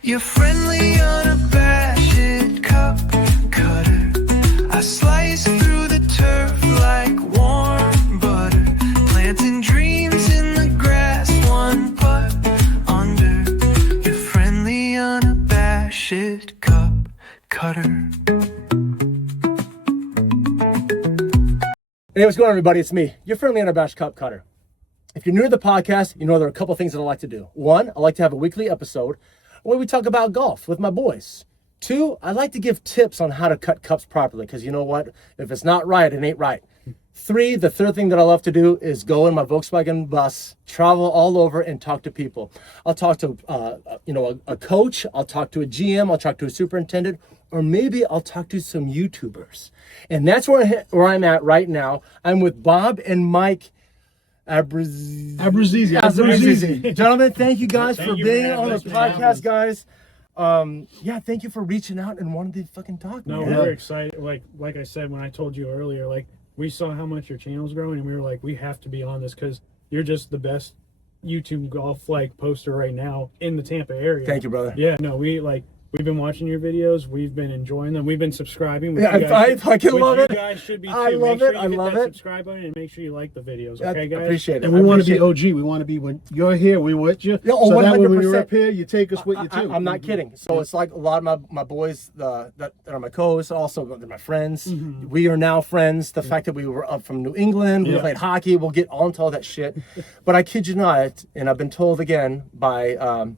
You're friendly, unabashed cup cutter. I slice through the turf like warm butter, planting dreams in the grass, one putt under. You're friendly, unabashed cup cutter. Hey, what's going on, everybody? It's me, your friendly unabashed cup cutter. If you're new to the podcast, you know there are a couple things that I like to do. One, I like to have a weekly episode where we talk about golf with my boys. Two, I like to give tips on how to cut cups properly, because you know what? If it's not right, it ain't right. Three, the third thing that I love to do is go in my Volkswagen bus, travel all over and talk to people. I'll talk to a coach, I'll talk to a GM, I'll talk to a superintendent, or maybe I'll talk to some YouTubers. And that's where I'm at right now. I'm with Bob and Mike Abruzzese. Gentlemen, thank you guys for being on the podcast, guys. Thank you for reaching out and wanting to fucking talk. No, man. we're excited. Like I said when I told you earlier, like we saw how much your channel's growing, and we were like, we have to be on this because you're just the best YouTube golf poster right now in the Tampa area. Thank you, brother. Yeah, no, we've been watching your videos. We've been enjoying them. We've been subscribing. I fucking love it. You guys should be too. I love it. I love it. Subscribe button and make sure you like the videos. I Okay, guys. appreciate it. And we want to be OG. We want to be when you're here, we with you. Yeah, so that way when 100%. you're up here, you take us with you too. I'm not kidding. So it's like a lot of my boys that are my co-hosts, also they're my friends. Mm-hmm. We are now friends. The fact that we were up from New England, we played hockey, we'll get on to all that shit. But I kid you not, and I've been told again by oh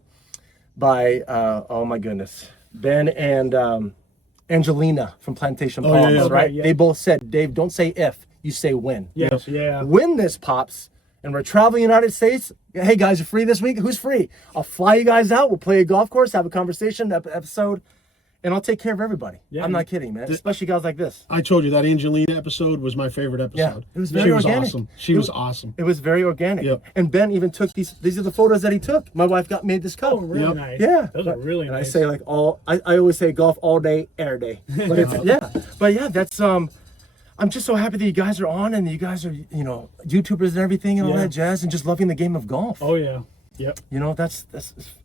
my goodness, Ben and Angelina from Plantation Palms, right? Yeah. They both said, Dave, don't say if, you say when. Yes, yeah. When this pops and we're traveling the United States, hey guys, you're free this week? Who's free? I'll fly you guys out. We'll play a golf course, have a conversation, episode, and I'll take care of everybody. Yeah. I'm not kidding, man. Especially guys like this. I told you that Angelina episode was my favorite episode. Yeah, it was very She was organic. awesome. She was awesome. It was very organic. Yep. And Ben even took these are the photos that he took. My wife made this cup. Oh, really Yep. nice. Yeah. Those are really and nice. I say like I always say golf all day, air day. But it's, that's I'm just so happy that you guys are on and you guys are, YouTubers and everything and all that jazz and just loving the game of golf. Oh yeah. Yep. That's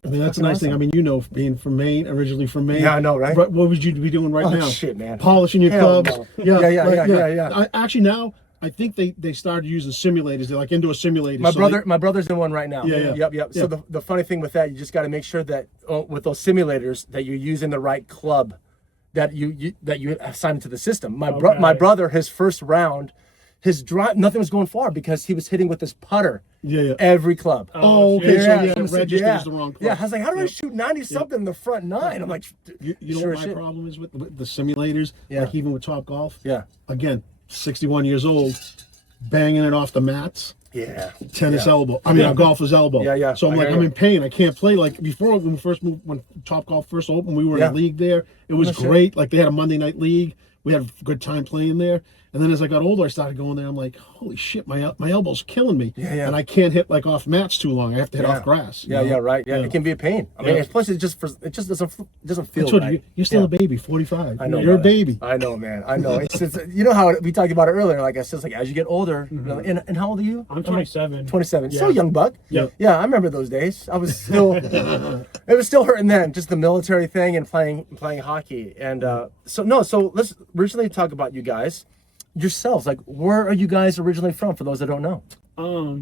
I mean, that's a nice thing. I mean, being from Maine, originally from Maine. Yeah, I know, right? What would you be doing right now? Shit, man. Polishing your Hell clubs. no. Yeah. Actually, now I think they started using simulators. They're like indoor simulators. My brother's in one right now. Yeah. Yep. So the funny thing with that, you just got to make sure that with those simulators that you're using the right club that you assign to the system. My brother, his first round, his drive, nothing was going far because he was hitting with his putter. Every club. Oh, okay. So it registers the wrong club. Yeah, I was like, how do I shoot 90 something in the front nine? I'm like, you know what my problem is with the simulators? Yeah. Like even with Top Golf. Yeah. Again, 61 years old, banging it off the mats. Yeah. Tennis elbow. I mean, a golfer's elbow. Yeah. So I'm in pain. I can't play. Like before, when we first moved, when Top Golf first opened, we were in a league there. It was great. Like they had a Monday night league. We had a good time playing there. And then as I got older, I started going there. I'm like, holy shit, my elbow's killing me. Yeah. And I can't hit like off mats too long. I have to hit off grass. Yeah, right. Yeah, it can be a pain. I mean, plus it just doesn't feel I told right. you, you're still a baby, 45. I know, you're a brother. baby. I know, man. I know. It's you know how we talked about it earlier. Like I said, like as you get older, and how old are you? I'm 27. 27. Yeah. So young buck. Yep. Yeah, I remember those days. I was still, it was still hurting then. Just the military thing and playing hockey. And so let's originally talk about you guys. Yourselves, like where are you guys originally from? For those that don't know.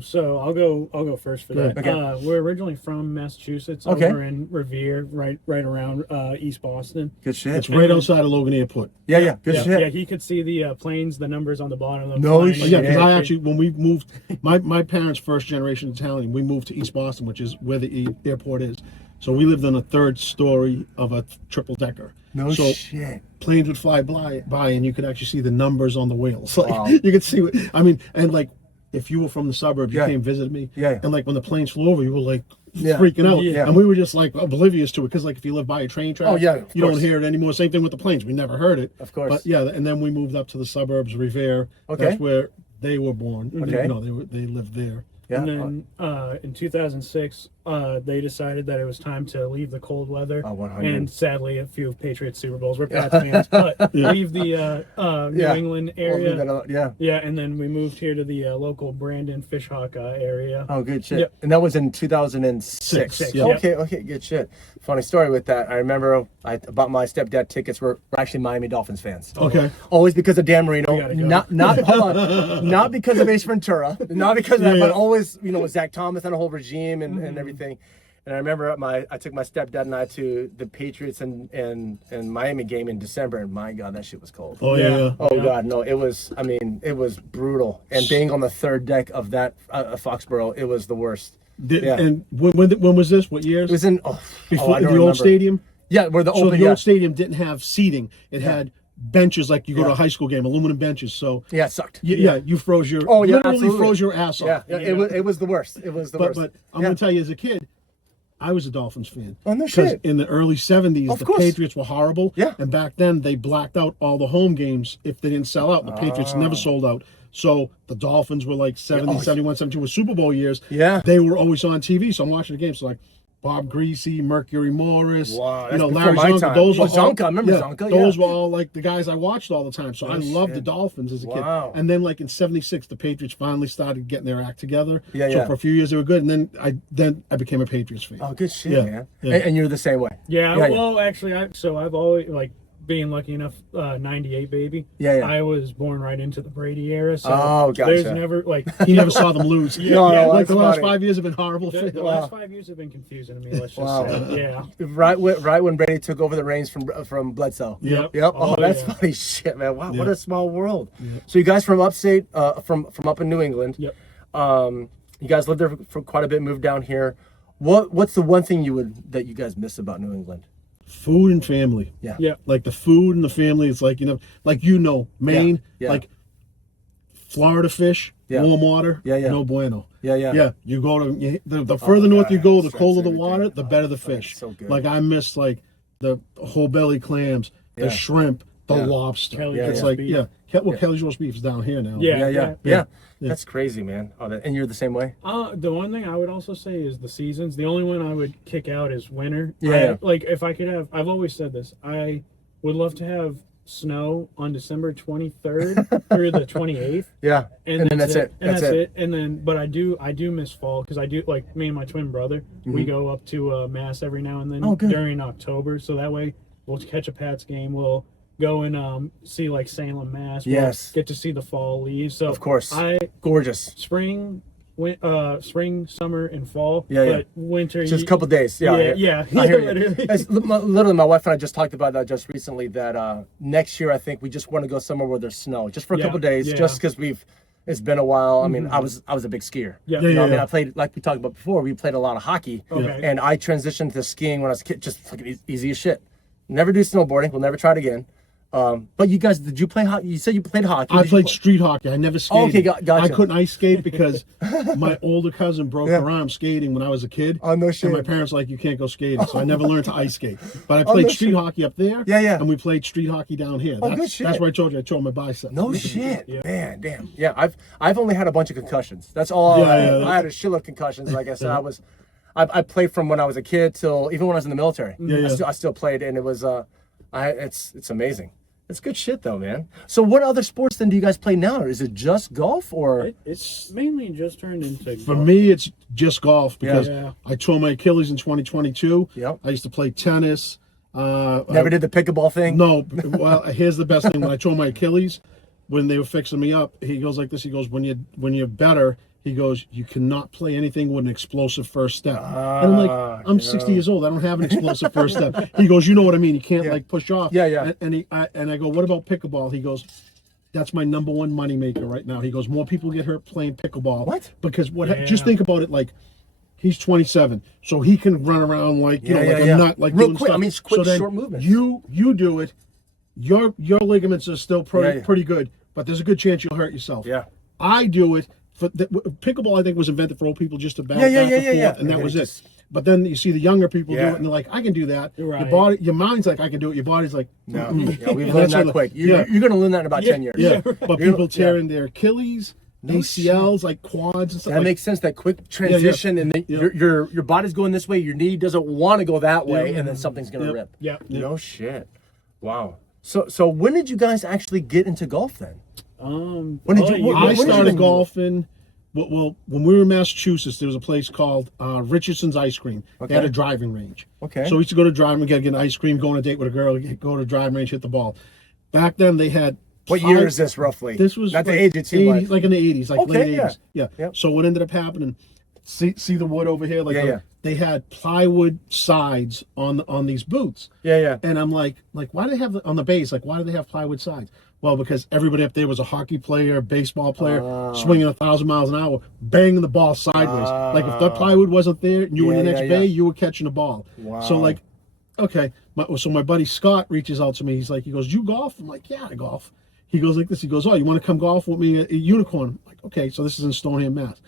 So I'll go first for that. Okay. We're originally from Massachusetts. Okay. Over in Revere, right around East Boston. Good shit. It's right outside of Logan Airport. Yeah. Good shit. Yeah, he could see the planes, the numbers on the bottom of them. No flying. shit. Yeah, because I actually, when we moved, my parents' first generation Italian, we moved to East Boston, which is where the airport is. So we lived on a third story of a triple decker. No shit. Planes would fly by, and you could actually see the numbers on the wheels. Like Wow. you could see what I mean. And like, if you were from the suburbs, you came visit me. Yeah. And like when the planes flew over, you were like freaking out. Yeah. And we were just like oblivious to it because like if you live by a train track, of you course. don't hear it anymore. Same thing with the planes. We never heard it. Of course. But yeah, and then we moved up to the suburbs, Revere. Okay. That's where they were born. Okay. They lived there. Yeah. And then in 2006, they decided that it was time to leave the cold weather. Oh, 100. And sadly, a few Patriots Super Bowls. We're Pats fans, but leave the New England area. Yeah, and then we moved here to the local Brandon Fishhawk area. Oh, good shit. Yep. And that was in 2006. Six, yeah. Okay, good shit. Funny story with that. I remember I bought my stepdad tickets. We're actually Miami Dolphins fans. Okay. Always because of Dan Marino. gotta go. Hold on. Not because of Ace Ventura. Not because of that, Yeah. but always, with Zach Thomas and the whole regime and everything. And I remember I took my stepdad and I to the Patriots and Miami game in December, and my God, that shit was cold. Oh yeah. Oh God, no! It was brutal. And being on the third deck of that Foxborough, it was the worst. And when was this? What years? It was in Before I in don't the old remember. stadium. Yeah, where the So open. the old stadium didn't have seating. It had benches like you go to a Yeah. high school game, aluminum benches. So Yeah, it sucked. you froze your literally absolutely. froze your ass off. Yeah, it was the worst. It was the worst. But I'm gonna tell you, as a kid, I was a Dolphins fan. Oh, no 'Cause shit. in the early 70s, Of the course. Patriots were horrible. Yeah. And back then, they blacked out all the home games if they didn't sell out. The Patriots never sold out. So the Dolphins were like 70, 71, 72 with Super Bowl years. Yeah. They were always on TV. So I'm watching the games. So like Bob Greasy, Mercury Morris, Wow, that's before Larry my Zonka. time. Those were Zonka, I remember yeah, Zonka, Those yeah. were all like the guys I watched all the time. So I loved the Dolphins as a Wow. kid. And then like in 76, the Patriots finally started getting their act together. Yeah, so yeah. for a few years they were good. And then I became a Patriots fan. Oh, good shit, Yeah, man. yeah. And you're the same way. Yeah, well, actually, I've always, like, being lucky enough, 98 baby. Yeah. I was born right into the Brady era, so Oh, gotcha. there's never, like... He never saw them lose. No, like that's the last funny. 5 years have been horrible. The last 5 years have been confusing to me, let's just Wow. say. Yeah. Right when Brady took over the reins from Bledsoe. Yep. Yep. Oh, Oh, that's yeah. funny shit, man. Wow, what Yeah. a small world. So you guys from upstate, from up in New England. Yep. You guys lived there for quite a bit, moved down here. What's the one thing that you guys miss about New England? Food and family. Yeah. Yeah. Like the food and the family. It's like, Maine, Yeah. like Florida fish, Yeah. warm water, Yeah, yeah. no bueno. Yeah. Yeah, you go to the further north you go, the That's colder the everything. water, the better the fucking fish. so good. Like I miss like the whole belly clams, Yeah. the shrimp, the Yeah. lobster. Kelly's It's roast like beef. Kelly's roast beef is down here now. Yeah. Yeah. That's crazy, man. Oh, and you're the same way? The one thing I would also say is the seasons. The only one I would kick out is winter. Yeah. Like, if I could have... I've always said this. I would love to have snow on December 23rd through the 28th. Yeah. And then that's it. And That's that's it. it. And then, but I do miss fall because I do, like, me and my twin brother, we go up to Mass every now and then Oh, good. during October. So that way we'll catch a Pats game. We'll go and see like Salem, Mass. We'll Yes. get to see the fall leaves. So Of course. I Gorgeous. spring, summer, and fall. Yeah, yeah. But winter. Just a couple days. Yeah. Yeah. I hear you. Literally. Literally, my wife and I just talked about that just recently. That next year, I think we just want to go somewhere where there's snow, just for a Yeah, couple days, yeah. just because it's been a while. I mean, I was a big skier. Yeah. You know what I mean, Yeah. I played, like we talked about before. We played a lot of hockey, Okay. and I transitioned to skiing when I was a kid. Just fucking easy as shit. Never do snowboarding. We'll never try it again. But you guys, did you play hockey? You said you played hockey. I Did you played play- street hockey. I never skated. Okay, gotcha. I couldn't ice skate because my older cousin broke Yeah. her arm skating when I was a kid. Oh, no shit. And my parents were like, you can't go skating. So I never learned to ice skate. But I played no street shit. hockey up there. Yeah, yeah. And we played street hockey down here. Oh, That's, good shit. that's where I told you I tore my bicep. No shit, man, damn. Yeah, I've only had a bunch of concussions. That's all. Yeah. I had a shitload of concussions. Like I said, I played from when I was a kid till even when I was in the military. Yeah. I still played, and it was it's amazing. It's good shit though, man. So what other sports then do you guys play now? Or is it just golf or? It's mainly just turned into For me, it's just golf because Yeah. I tore my Achilles in 2022. Yep. I used to play tennis. Never did the pickleball thing? No, well, here's the best thing. When I tore my Achilles, when they were fixing me up, he goes like this. He goes, when you're better, he goes, you cannot play anything with an explosive first step. And I'm like, I'm 60 years old. I don't have an explosive first step. He goes, you know what I mean? You can't like push off. Yeah. And I go, what about pickleball? He goes, that's my number one moneymaker right now. He goes, more people get hurt playing pickleball. What? Because Yeah. just think about it, like, he's 27, so he can run around like like a nut, like Real doing quick. stuff. I mean, quick, so then short movements. You do it. Your ligaments are still Yeah. pretty good, but there's a good chance you'll hurt yourself. Yeah. I do it. Pickleball, I think, was invented for old people just to back Yeah, back and forth, yeah. and that Okay, was just- it. But then you see the younger people do Yeah. it, and they're like, I can do that. Right. Your mind's like, I can do it. Your body's like, No. mm-mm. Yeah, we've And learned that's that where quick. yeah. You're gonna learn that in about 10 years. Yeah, but people tearing their Achilles, ACLs, like quads and stuff. That like, makes sense. That quick transition, and then your body's going this way, your knee doesn't want to go that way, and then something's gonna rip. Yeah. No shit. Wow. So when did you guys actually get into golf then? When did you- I when did you started even- golfing. Well, when we were in Massachusetts, there was a place called Richardson's Ice Cream. They had a driving range. Okay. So we used to go to driving, get an ice cream, go on a date with a girl, go to driving range, hit the ball. Back then, they had. What year is this roughly? This was not like the age it's in, 80s, like in the 80s, like Okay, late 80s. Yeah. Yep. So what ended up happening? See the wood over here? Like Yeah. they had plywood sides on these boots. Yeah. And I'm like, why do they have on the base? Like, why do they have plywood sides? Well, because everybody up there was a hockey player, baseball player, swinging 1,000 miles an hour, banging the ball sideways. Like if that plywood wasn't there, and you were in the next bay, you were catching the ball. Wow. So like, okay. So my buddy Scott reaches out to me. He's like, you golf? I'm like, yeah, I golf. He goes like this. He goes, oh, you want to come golf with me at Unicorn? I'm like, okay. So this is in Stoneham, Mass.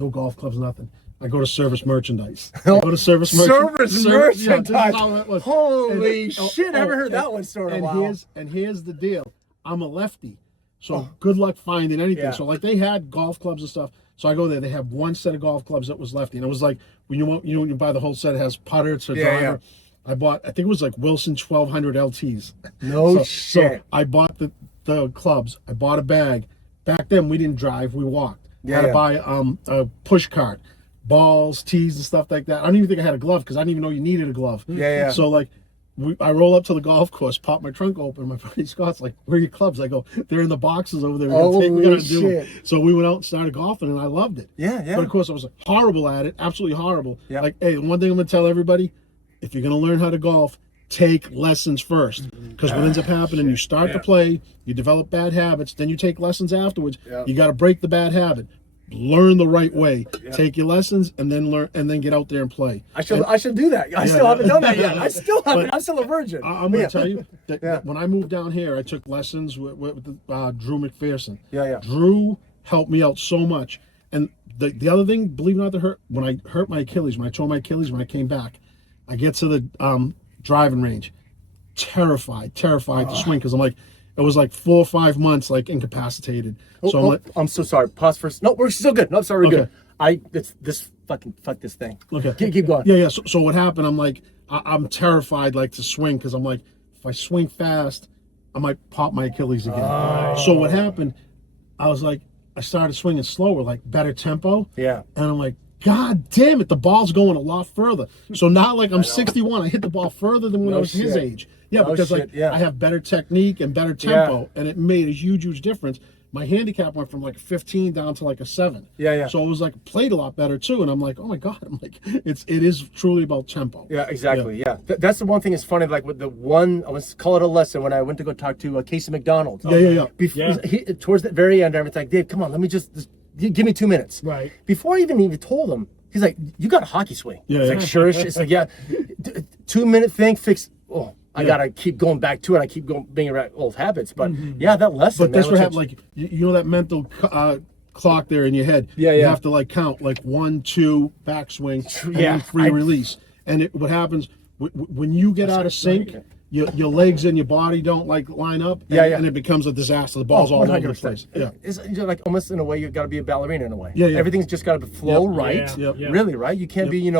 No golf clubs, nothing. I go to Service Merchandise. I go to Service Merchandise. Merchandise. This is how that was. Holy shit! I haven't heard that one story in a while. Here's the deal. I'm a lefty, so good luck finding anything. Yeah. So like they had golf clubs and stuff. So I go there. They have one set of golf clubs that was lefty, and it was like when you buy the whole set, it has putter, it's a driver. I think it was like Wilson 1200 LTs. No So shit. I bought the clubs. I bought a bag. Back then we didn't drive. We walked. Had to buy a push cart, balls, tees, and stuff like that. I don't even think I had a glove because I didn't even know you needed a glove. Yeah. So like, I roll up to the golf course, pop my trunk open. My buddy Scott's like, "Where are your clubs?" I go, "They're in the boxes over there. We're gonna do them." So we went out and started golfing, and I loved it. Yeah. But of course, I was horrible at it, absolutely horrible. Yeah. Like, hey, one thing I'm gonna tell everybody: if you're gonna learn how to golf, take lessons first. Because what ends up happening, you start to play, you develop bad habits, then you take lessons afterwards. You got to break the bad habit. Learn the right way. Take your lessons and then learn, and then get out there and play. I should do that. I still haven't done that yet. I still haven't. I'm still a virgin. I'm going to tell you that when I moved down here, I took lessons with Drew McPherson. Yeah. Drew helped me out so much. And the other thing, believe it or not, when I hurt my Achilles, when I tore my Achilles, when I came back, I get to the driving range, terrified to swing because I'm like, it was like 4 or 5 months like incapacitated. So I'm like, I'm so sorry. Pause first. No, we're still good. No, sorry, we're good. Fuck this thing. Okay. Keep going. Yeah. So what happened? I'm like, I'm terrified like to swing because I'm like, if I swing fast, I might pop my Achilles again. So what happened? I was like, I started swinging slower, like better tempo. Yeah. And I'm like, God damn it, the ball's going a lot further. So now, like, I'm 61, I hit the ball further than when I was his age. Yeah, because like I have better technique and better tempo, and it made a huge difference. My handicap went from like 15 down to like a 7. Yeah. So it was like played a lot better too, and I'm like, oh my God, I'm like, it is truly about tempo. Yeah, exactly. Yeah. That's the one thing. Is funny. Like with the one, I was call it a lesson when I went to go talk to Casey McDonald. Yeah. Towards the very end, I was like, Dave, come on, let me just give me 2 minutes. Right. Before I even told him, he's like, you got a hockey swing. It's like, sure. It's like, yeah, 2 minute thing, fix. Oh, I gotta keep going back to it. I keep being around old habits, but yeah, that lesson. But that's what happened. Like you know that mental clock there in your head. Yeah. You have to like count like 1, 2 backswing, and then 3 release. And what happens when you get out of sync? Your legs and your body don't like line up, and it becomes a disaster. The ball's all over the place. Yeah, it's like almost in a way you got to be a ballerina in a way. Yeah. Everything's just got to flow right. Really, right? You can't be, you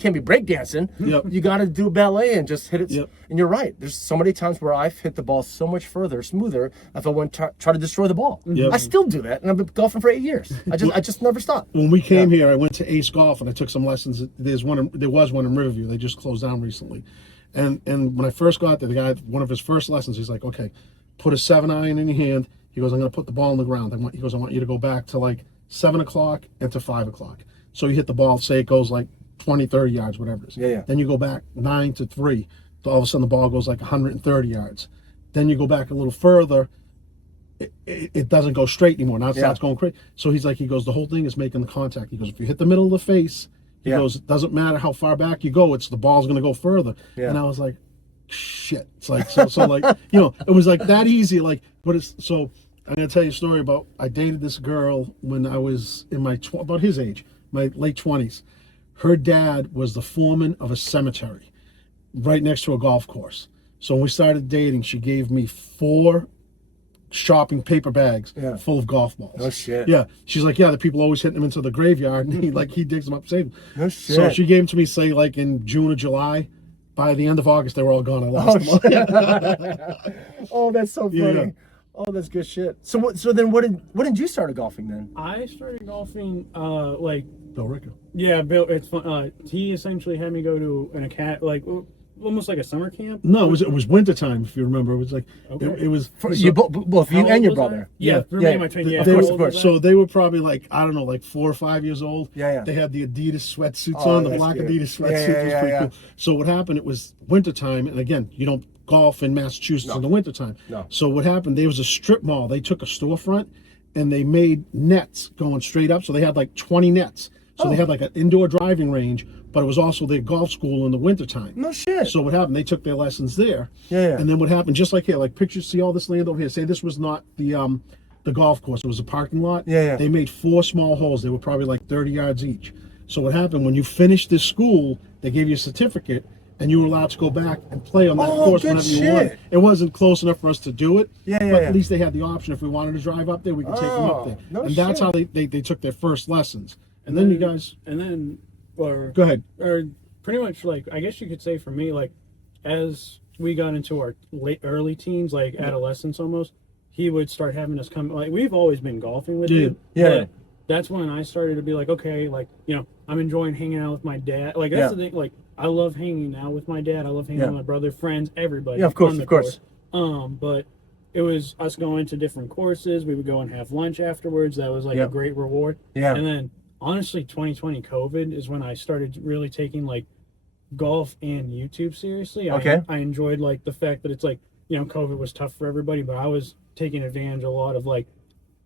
can't be breakdancing. You got to do ballet and just hit it. And you're right. There's so many times where I've hit the ball so much further, smoother, if I went to try to destroy the ball. I still do that, and I've been golfing for 8 years. I just never stop. When we came here, I went to Ace Golf and I took some lessons. There was one in Riverview. They just closed down recently. And when I first got there, the guy, one of his first lessons, he's like, okay, put a 7-iron in your hand. He goes, I'm going to put the ball on the ground. I want you to go back to like 7 o'clock and to 5 o'clock. So you hit the ball, say it goes like 20, 30 yards, whatever it is. Yeah. Then you go back 9 to 3. So all of a sudden the ball goes like 130 yards. Then you go back a little further. It doesn't go straight anymore. Now it starts going crazy. So he goes, the whole thing is making the contact. He goes, if you hit the middle of the face, he goes, it doesn't matter how far back you go, the ball's going to go further. And I was like, shit. It's like, so like, it was like that easy. Like, but so I'm going to tell you a story about, I dated this girl when I was in my, about his age, my late 20s. Her dad was the foreman of a cemetery right next to a golf course. So when we started dating, she gave me 4 shopping paper bags Yeah. full of golf balls. No shit. Yeah, she's like, yeah, the people always hitting them into the graveyard, and he digs them up, saves them. No So shit. she gave them to me, say like in June or July. By the end of August, they were all gone. I lost them. Oh, that's so funny. Yeah. Oh, that's good shit. So when did you start golfing then? I started golfing like Bill Ricker. yeah, Bill. It's fun. He essentially had me go to an almost like a summer camp. No, it was wintertime, if you remember. It was like Okay. it was For you both you How and your old was I? brother. Yeah, Yeah. for Yeah. me and my twin. Yeah, Of They how course, old of course. was I? So they were probably like, I don't know, like 4 or 5 years old. Yeah. They had the Adidas sweatsuits Oh, on, the that's black good. Adidas Yeah, sweatsuits. yeah, It was yeah, pretty yeah. cool. So what happened, it was wintertime, and again, you don't golf in Massachusetts in the wintertime. No. So what happened, there was a strip mall. They took a storefront, and they made nets going straight up. So they had like 20 nets. So they had like an indoor driving range, but it was also their golf school in the wintertime. No shit. So what happened? They took their lessons there. Yeah. And then what happened? Just like here, like pictures. See all this land over here. Say this was not the golf course. It was a parking lot. Yeah. They made 4 small holes. They were probably like 30 yards each. So what happened? When you finished this school, they gave you a certificate, and you were allowed to go back and play on that course good whenever you want. shit. It wasn't close enough for us to do it. Yeah, But yeah. at least they had the option. If we wanted to drive up there, we could take them up there. no And that's shit. how they took their first lessons. And then you guys, And then, or go ahead. or pretty much like I guess you could say for me, like as we got into our early teens, like adolescence almost, he would start having us come. Like we've always been golfing with him. Yeah. but that's when I started to be like, okay, like I'm enjoying hanging out with my dad. Like that's the thing. Like I love hanging out with my dad. I love hanging out with my brother, friends, everybody. Yeah, of course, on the of course. course. But it was us going to different courses. We would go and have lunch afterwards. That was like a great reward. Yeah. And then honestly, 2020 COVID is when I started really taking like golf and YouTube seriously. Okay. I enjoyed like the fact that it's like, COVID was tough for everybody, but I was taking advantage a lot of like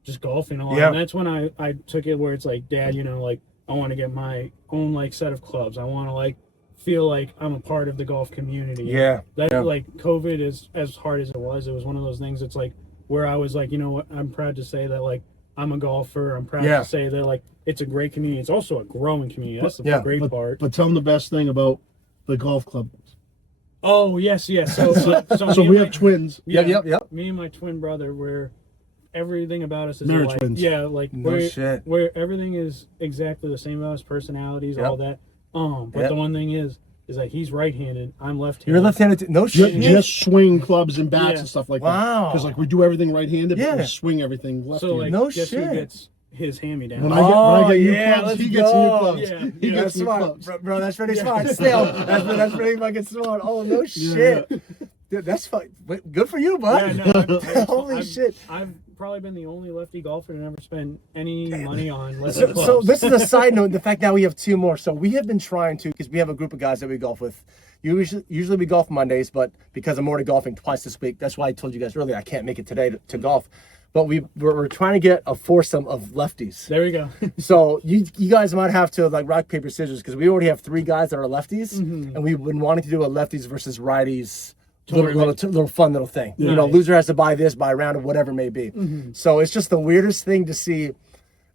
just golfing a lot. Yeah. And that's when I took it where it's like, Dad, like I want to get my own like set of clubs. I want to like feel like I'm a part of the golf community. Yeah. That Yeah. like COVID is as hard as it was one of those things. It's like where I was like, what, I'm proud to say that like I'm a golfer. I'm proud to say that like it's a great community. It's also a growing community. That's the great part. But tell them the best thing about the golf club. Oh yes. So So we have twins. Yep. Me and my twin brother, where everything about us is Marriage alike. twins. Yeah, like No shit. where everything is exactly the same about us, personalities, all that. But the one thing is that he's right-handed. I'm left-handed. You're left-handed too. No shit. Just swing clubs and bats and stuff like that. Wow. Because like we do everything right-handed, but Yeah. we swing everything So left-handed. like, No guess shit. who gets his hand-me-down? when I get new yeah, clubs, let's he gets go. new clubs. Yeah, He yeah. gets That's new smart, clubs. bro. That's pretty smart. Still, that's pretty fucking smart. Oh no shit, dude, that's fun. Good for you, bud. Yeah, no, Holy shit. I've probably been the only lefty golfer to never spend any money on lefty So clubs. this is a side note. The fact now we have 2 more. So we have been trying to, because we have a group of guys that we golf with. Usually we golf Mondays, but because I'm already golfing twice this week, that's why I told you guys earlier I can't make it today to golf. But we're trying to get a foursome of lefties. There we go. So you guys might have to like rock paper scissors because we already have 3 guys that are lefties, and we've been wanting to do a lefties versus righties little fun little thing. Nice. You know, loser has to buy a round of whatever it may be. So it's just the weirdest thing to see.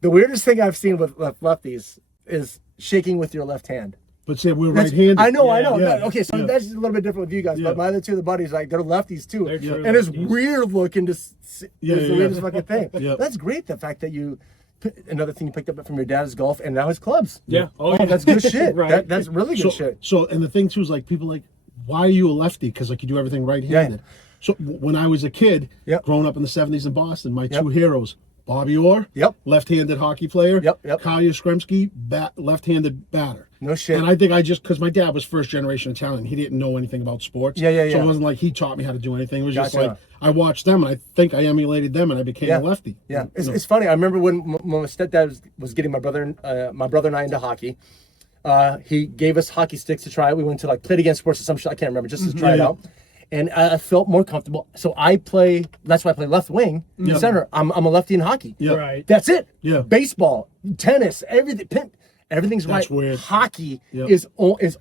The weirdest thing I've seen with lefties is shaking with your left hand. But say we're right-handed. I know. Yeah. Okay, so that's just a little bit different with you guys, Yeah. but my other 2 of the buddies, like they're lefties too, They're true and it's lefties. weird looking to see. It's the weirdest fucking thing. Yeah. That's great. The fact that another thing you picked up from your dad is golf, and now his clubs. Yeah. Oh, yeah. That's good shit. Right. That's really good shit. So, and the thing too is like people like, why are you a lefty? Because like you do everything right-handed. So when I was a kid, growing up in the 70s in Boston, my 2 heroes, Bobby Orr, left-handed hockey player, Kyle Yastrzemski, left-handed batter. No shit. And I think because my dad was first-generation Italian, he didn't know anything about sports. So it wasn't like he taught me how to do anything. It was just like I watched them, and I think I emulated them, and I became a lefty. Yeah, it's funny. I remember when my stepdad was getting my brother and I into hockey. He gave us hockey sticks to try. We went to like Play It Again Sports or some shit. I can't remember, just to try it out. And I felt more comfortable. So that's why I play left wing, center. I'm a lefty in hockey. Yeah. Right. That's it. Yeah. Baseball, tennis, everything. Everything's That's right. weird. Hockey Yep. is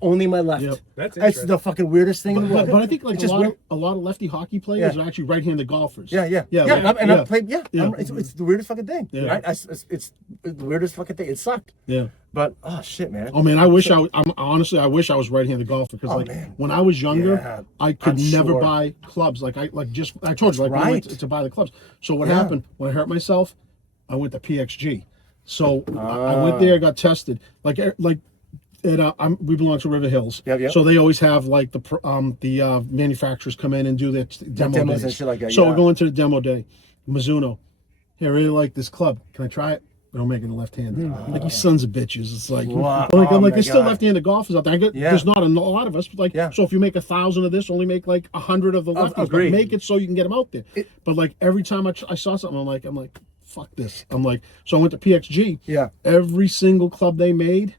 only my left. Yep. That's It's interesting. the fucking weirdest thing in the world. But I think like It's a just lot, weird. a lot of lefty hockey players Yeah. are actually right-handed golfers. Yeah. like, And I played. Yeah, Yeah. it's the weirdest fucking thing. Yeah. Right? It's the weirdest fucking thing. It sucked. Yeah. But oh shit, man. Oh man, I wish honestly, I wish I was right-handed golfer because like man. when I was younger, Yeah, I could I'm never sure. buy clubs. I told you, like when I went right. to buy the clubs. So what Yeah. happened when I hurt myself? I went to PXG. So I went there, got tested. We belong to River Hills. Yep. So they always have like the manufacturers come in and do their demo demos days. and shit like that, So yeah. we're going to the demo day. Mizuno. Hey, I really like this club. Can I try it? But I'm making a left hand. Like you sons of bitches. It's like, Wow. I'm Oh like, my there's still God. left-handed golfers out there. Yeah. There's not a lot of us. But like, Yeah. so if you make 1,000 of this, only make like 100 of the lefties. But agreed. make it so you can get them out there. But like every time I saw something, I'm like, fuck this. I'm like, so I went to PXG. Yeah. Every single club they made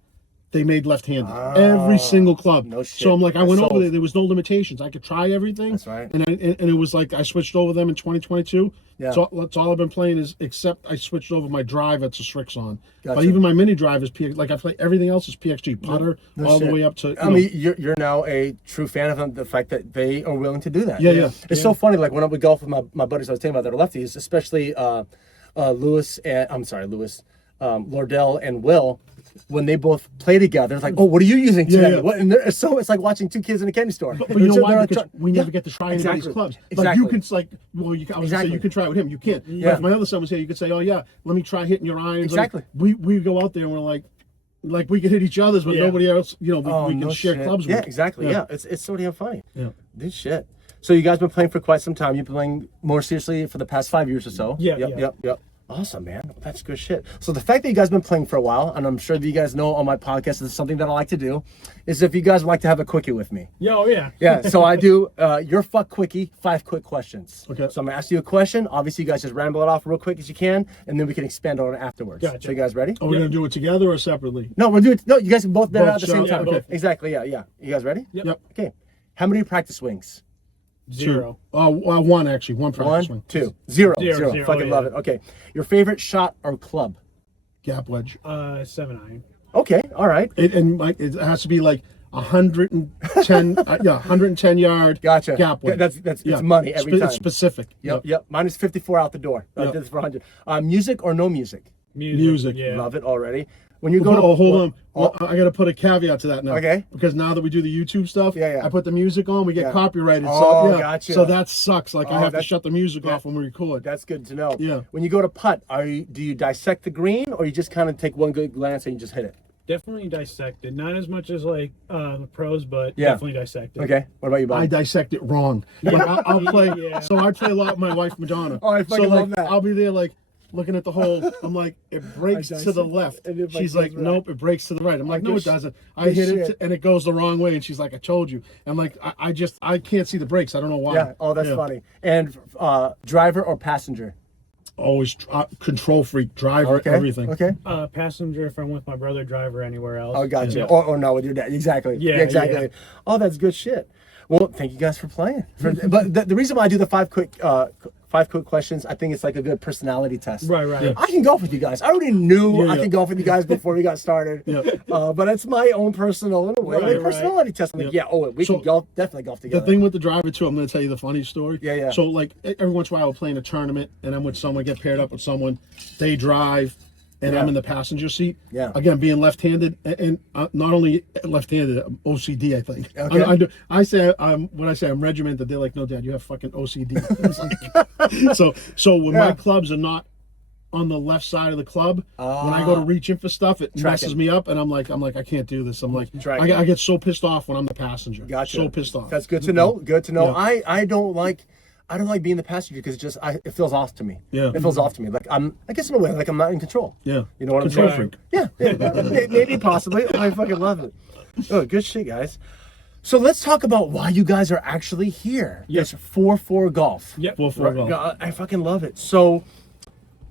left-handed. Every single club. No shit. So I'm like, I went Sold. over there. There was no limitations. I could try everything. That's right. And it was like I switched over them in 2022. Yeah. So that's all I've been playing is except I switched over my driver to Srixon. But Gotcha. even my mini drive is PXG. Like I play everything else is PXG putter No all shit. the way up to. I mean, you're now a true fan of them. The fact that they are willing to do that. Yeah, yeah. It's so funny. Like when I would golf with my buddies, I was telling about that are lefties, especially Lewis and Lordell and Will. When they both play together, it's like, oh, what are you using today? Yeah. What? And it's like watching two kids in a candy store. But you know They're why? like Because we never Yeah, get to try anybody's exactly. clubs. Like Exactly. you can like, well, I was gonna Exactly. say you can try it with him. You can't. Yeah. But if my other son was here, you could say, oh yeah, let me try hitting your irons. Exactly. Like, we go out there and we're like we can hit each other's, but Yeah. nobody else. We Oh, can no share shit. clubs. Yeah, with. exactly. Yeah, it's so damn funny. Yeah. Dude, shit. So you guys been playing for quite some time. You've been playing more seriously for the past 5 years or so. Yeah, Yep. yeah. Awesome, man. That's good shit. So the fact that you guys been playing for a while, and I'm sure that you guys know on my podcast, this is something that I like to do, is if you guys would like to have a quickie with me. Yeah, oh yeah. Yeah, so I do your fuck quickie, 5 quick questions. Okay. So I'm gonna ask you a question. Obviously, you guys just ramble it off real quick as you can, and then we can expand on it afterwards. Gotcha. So you guys ready? Are we gonna do it together or separately? No, we're doing. No, you guys can both bet Both out at the same shots? time. Okay. Exactly. Yeah. You guys ready? Yep. Okay. How many practice swings? 0. One actually. One practice One, swing. 2, 0. Zero. Fucking Oh, love yeah. it. Okay. Your favorite shot or club? Gap wedge. 7 iron. Okay. All right. It has to be like 110. 110 yard. Gotcha. Gap wedge. That's it's money every time. It's specific. Yep. Mine is 54 out the door. Yep. This is for 100. Music or no music? Music. Yeah. Love it already. When you go to hold on. Oh, I got to put a caveat to that now. Okay. Because now that we do the YouTube stuff, Yeah. I put the music on. We get Yeah. copyrighted. Oh, so gotcha. So that sucks. Like Oh, I have to that's- shut the music off when we record. That's good to know. Yeah. When you go to putt, do you dissect the green or you just kind of take one good glance and you just hit it? Definitely dissected. Not as much as like the pros, but Yeah. definitely dissected. Okay. What about you, Bob? I dissect it wrong. Like, I'll play. Yeah. So I play a lot with my wife Madonna. Oh, I fucking so, like, love that. I'll be there like looking at the hole. I'm like, it breaks I to the dissect left. and it, like, She's goes like, right. nope, it breaks to the right. I'm like, no, no it doesn't. I no hit shit. it and it goes the wrong way. And she's like, I told you. I'm like, I can't see the brakes. I don't know why. Yeah. Oh, that's Yeah. funny. And driver or passenger? Always control freak, driver, Okay. everything. Okay. Passenger if I'm with my brother, driver anywhere else. Oh, gotcha. Yeah. Or no, with your dad. Exactly. Yeah, exactly. yeah. Oh, that's good shit. Well, thank you guys for playing. But the reason why I do the 5 quick questions, I think it's like a good personality test. Right. Yeah. I can golf with you guys. I already knew Yeah, I yeah. could golf with you guys before we got started. Yeah. But it's my own personal, in a way, Right, personality test. I'm like, yeah, we So, can definitely golf The together. thing with the driver too, I'm going to tell you the funny story. Yeah. So like every once in a while, we're playing a tournament, and I'm with someone, get paired up with someone. They drive, and Yeah. I'm in the passenger seat. Yeah. Again, being left-handed, and not only left-handed, I'm OCD. I think. Okay. I do. I say when I say I'm regimented, they're like, "No, Dad, you have fucking OCD." It's like- so when my Yeah. clubs are not on the left side of the club, when I go to reach in for stuff, it messes me up, and I'm like, I can't do this. I'm like, Tracking. I get so pissed off when I'm the passenger. Gotcha. So pissed off. That's good to know. Good to know. Yeah. I don't like being the passenger because it feels off to me. Yeah. It feels off to me. Like I guess in a way, like I'm not in control. Yeah. You know what Control I'm saying? freak. Yeah. Maybe possibly. I fucking love it. Oh, good shit, guys. So let's talk about why you guys are actually here. Yes. It's 4-4 golf. Yep. 4-4 golf. I fucking love it. So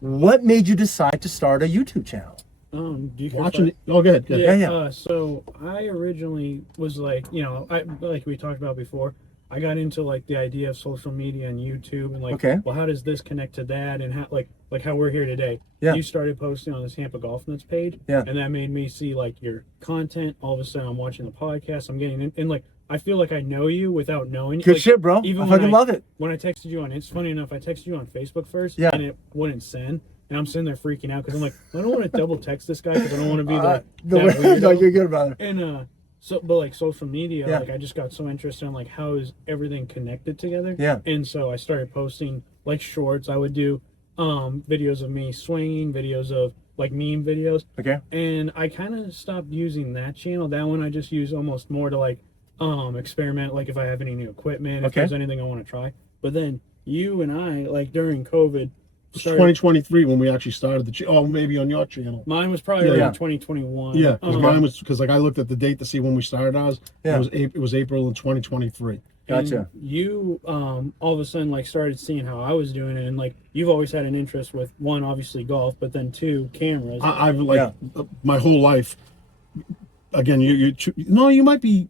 what made you decide to start a YouTube channel? Do you care Watching if it. Oh, go ahead. Yeah. Yeah. So I originally was like, like we talked about before, I got into like the idea of social media and YouTube and like, Okay. well, how does this connect to that, and how like how we're here today. Yeah. You started posting on this Tampa Golf Nuts page, Yeah. and that made me see like your content. All of a sudden, I'm watching the podcast. I'm getting in, and like I feel like I know you without knowing you. Good Like, shit, bro. I when fucking love it. When I texted you on, it's funny enough, I texted you on Facebook first, Yeah. and it wouldn't send. And I'm sitting there freaking out because I'm like, I don't want to double text this guy because I don't want to be that No, weirdo. you're good, brother. And so, but like social media, Yeah. like I just got so interested in like how is everything connected together. Yeah. And so I started posting like shorts. I would do videos of me swinging, videos of like meme videos. Okay. And I kind of stopped using that channel. That one I just use almost more to like experiment, like if I have any new equipment, if Okay. there's anything I want to try. But then you and I, like during COVID, It's started, 2023 when we actually started oh, maybe on your channel. mine was probably Yeah. like 2021. Yeah, because mine was because like I looked at the date to see when we started ours. Yeah. It was April in 2023. Gotcha. And you all of a sudden like started seeing how I was doing it, and like you've always had an interest with one, obviously golf, but then two, cameras. I've like my whole life. Again, you might be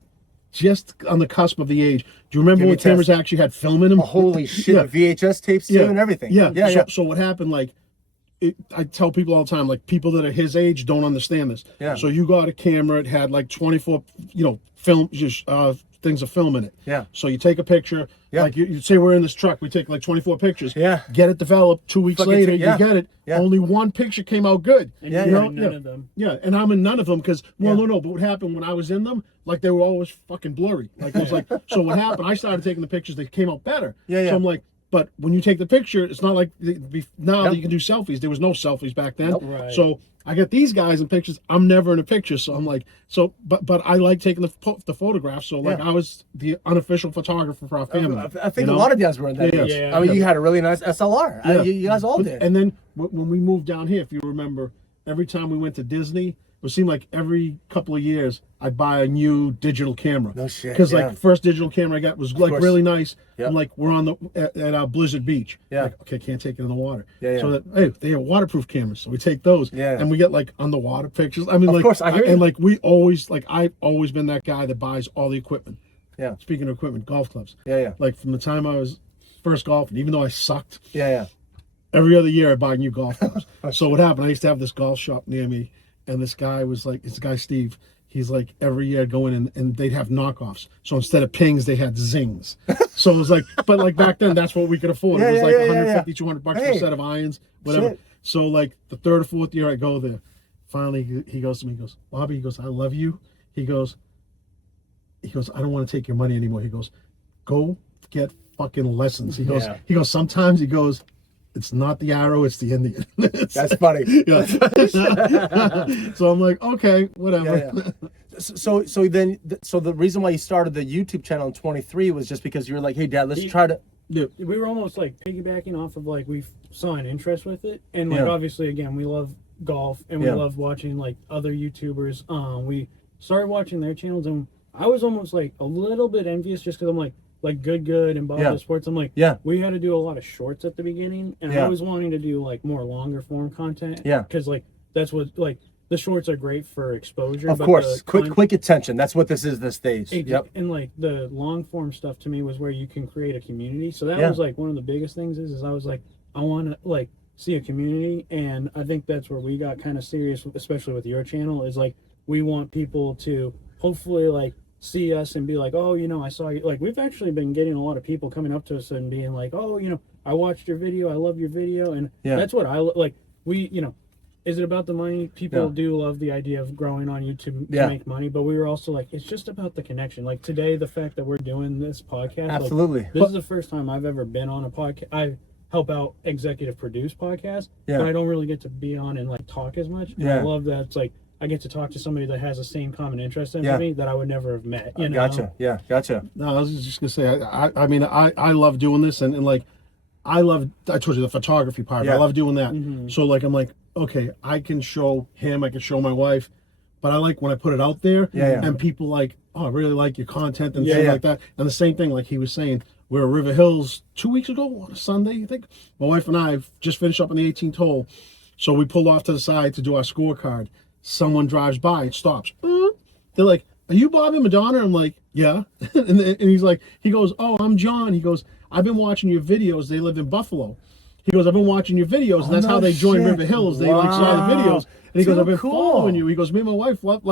just on the cusp of the age. Do you remember Give me when cameras test. actually had film in them? Holy shit, Yeah. VHS tapes too and everything. Yeah, Yeah, so, yeah. so what happened? Like, I tell people all the time, like people that are his age don't understand this. Yeah. So you got a camera. It had like 24, film, things of film in it. Yeah. So you take a picture. Yeah. Like you say we're in this truck. We take like 24 pictures. Yeah. Get it developed. 2 weeks Fucking later, yeah. you get it. Yeah. Only one picture came out good. and yeah, you yeah. were in none of them. Yeah, and I'm in none of them because, well, Yeah. no, but what happened when I was in them, like they were always fucking blurry. Like it was like, so what happened? I started taking the pictures, they came out better. Yeah, yeah. So I'm like, but when you take the picture, it's not like now Yep. that you can do selfies. There was no selfies back then. Nope. Right. So I get these guys in pictures. I'm never in a picture, so I'm like, but I like taking the photographs. So like Yeah. I was the unofficial photographer for our family. I think you a know? lot of guys were in that. Yeah, age. yeah. I mean, you had a really nice SLR. Yeah. You guys all did. And then when we moved down here, if you remember, every time we went to Disney, it seemed like every couple of years I'd buy a new digital camera. No shit, Because yeah. like first digital camera I got was like course. really nice. Yep. And like we're on at Blizzard Beach. Yeah. Like, okay, can't take it in the water. Yeah, yeah. So that hey, they have waterproof cameras, so we take those. Yeah. And we get like underwater pictures. I mean, Of like, course, I hear you. and like we always like I've always been that guy that buys all the equipment. Yeah. Speaking of equipment, golf clubs. Yeah, yeah. Like from the time I was first golfing, even though I sucked. Yeah, yeah. Every other year I buy new golf clubs. So what happened? I used to have this golf shop near me, and this guy was like, it's the guy Steve. He's like every year I'd go in and they'd have knockoffs. So instead of pings, they had zings. So it was like, but like back then, that's what we could afford. Yeah, it was yeah, like yeah, 150, yeah. 200 bucks for Hey. a set of irons, whatever. Shit. So like the third or fourth year I go there, finally he goes to me, he goes, Bobby, he goes, I love you. He goes, I don't want to take your money anymore. He goes, go get fucking lessons. He goes, Yeah. sometimes he goes, it's not the arrow, it's the Indian. That's funny. Yeah. So I'm like, okay, whatever. Yeah, yeah. So the reason why you started the YouTube channel in 23 was just because you were like, hey, Dad, let's try to. Yeah. We were almost like piggybacking off of like we saw an interest with it, and like Yeah. obviously again we love golf and we Yeah. love watching like other YouTubers. We started watching their channels, and I was almost like a little bit envious just because I'm like Good and Bobby Yeah. Sports. I'm like, Yeah. we had to do a lot of shorts at the beginning, and Yeah. I was wanting to do like more longer form content. Yeah. because like that's what like the shorts are great for exposure. Of but course, the quick attention. That's what this is. This stage. It- Yep. And like the long form stuff to me was where you can create a community. So that Yeah. was like one of the biggest things is I was like, I want to like see a community. And I think that's where we got kind of serious, especially with your channel, is like, we want people to hopefully like see us and be like, oh, you know, I saw you. Like we've actually been getting a lot of people coming up to us and being like, oh, you know, I watched your video. I love your video. And Yeah. that's what I like. We, you know, is it about the money? People Yeah. do love the idea of growing on YouTube to Yeah. make money, but we were also like, it's just about the connection. Like today, the fact that we're doing this podcast, like, Absolutely. this is the first time I've ever been on a podcast. I help out executive produce podcasts, Yeah. but I don't really get to be on and like talk as much. And I Yeah. love that it's like I get to talk to somebody that has the same common interest in Yeah. me that I would never have met. You know? Gotcha. Yeah. Gotcha. No, I was just gonna say, I mean, I love doing this, and like, I told you the photography part. Yeah. I love doing that. Mm-hmm. So like, I'm like, okay, I can show him, I can show my wife, but I like when I put it out there, Yeah, yeah. and people like, oh, I really like your content and Yeah, things yeah. like that. And the same thing, like he was saying, we were at River Hills 2 weeks ago on a Sunday, I think. My wife and I just finished up on the 18th hole, so we pulled off to the side to do our scorecard. Someone drives by, it stops. They're like, are you Bobby Madonna? I'm like, yeah. and he goes, oh, I'm John. He goes, I've been watching your videos. They live in Buffalo. He goes, I've been watching your videos, and that's no how they joined shit. River Hills. They like saw the videos, and he goes, Too I've been cool. following you. He goes, me and my wife love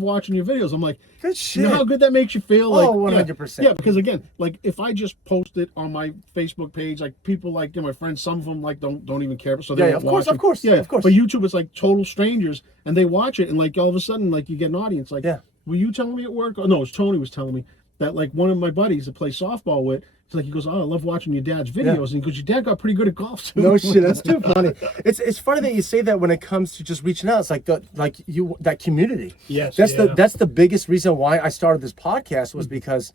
watching your videos. I'm like, Good you know shit. how good that makes you feel? Like, Oh, 100%. Yeah, because again, like if I just post it on my Facebook page, like people like my friends, some of them like don't even care, so they Yeah, won't of course, watch of course, it. Yeah, of course. But YouTube, it's like total strangers, and they watch it, and like all of a sudden, like you get an audience. Like, Yeah. were you telling me at work? Oh, no, it was Tony was telling me that like one of my buddies that plays softball with. It's like he goes, oh, I love watching your dad's videos, and he goes, your dad got pretty good at golf too. No shit, that's too funny. It's funny that you say that when it comes to just reaching out. It's like that community. Yes, that's the biggest reason why I started this podcast was because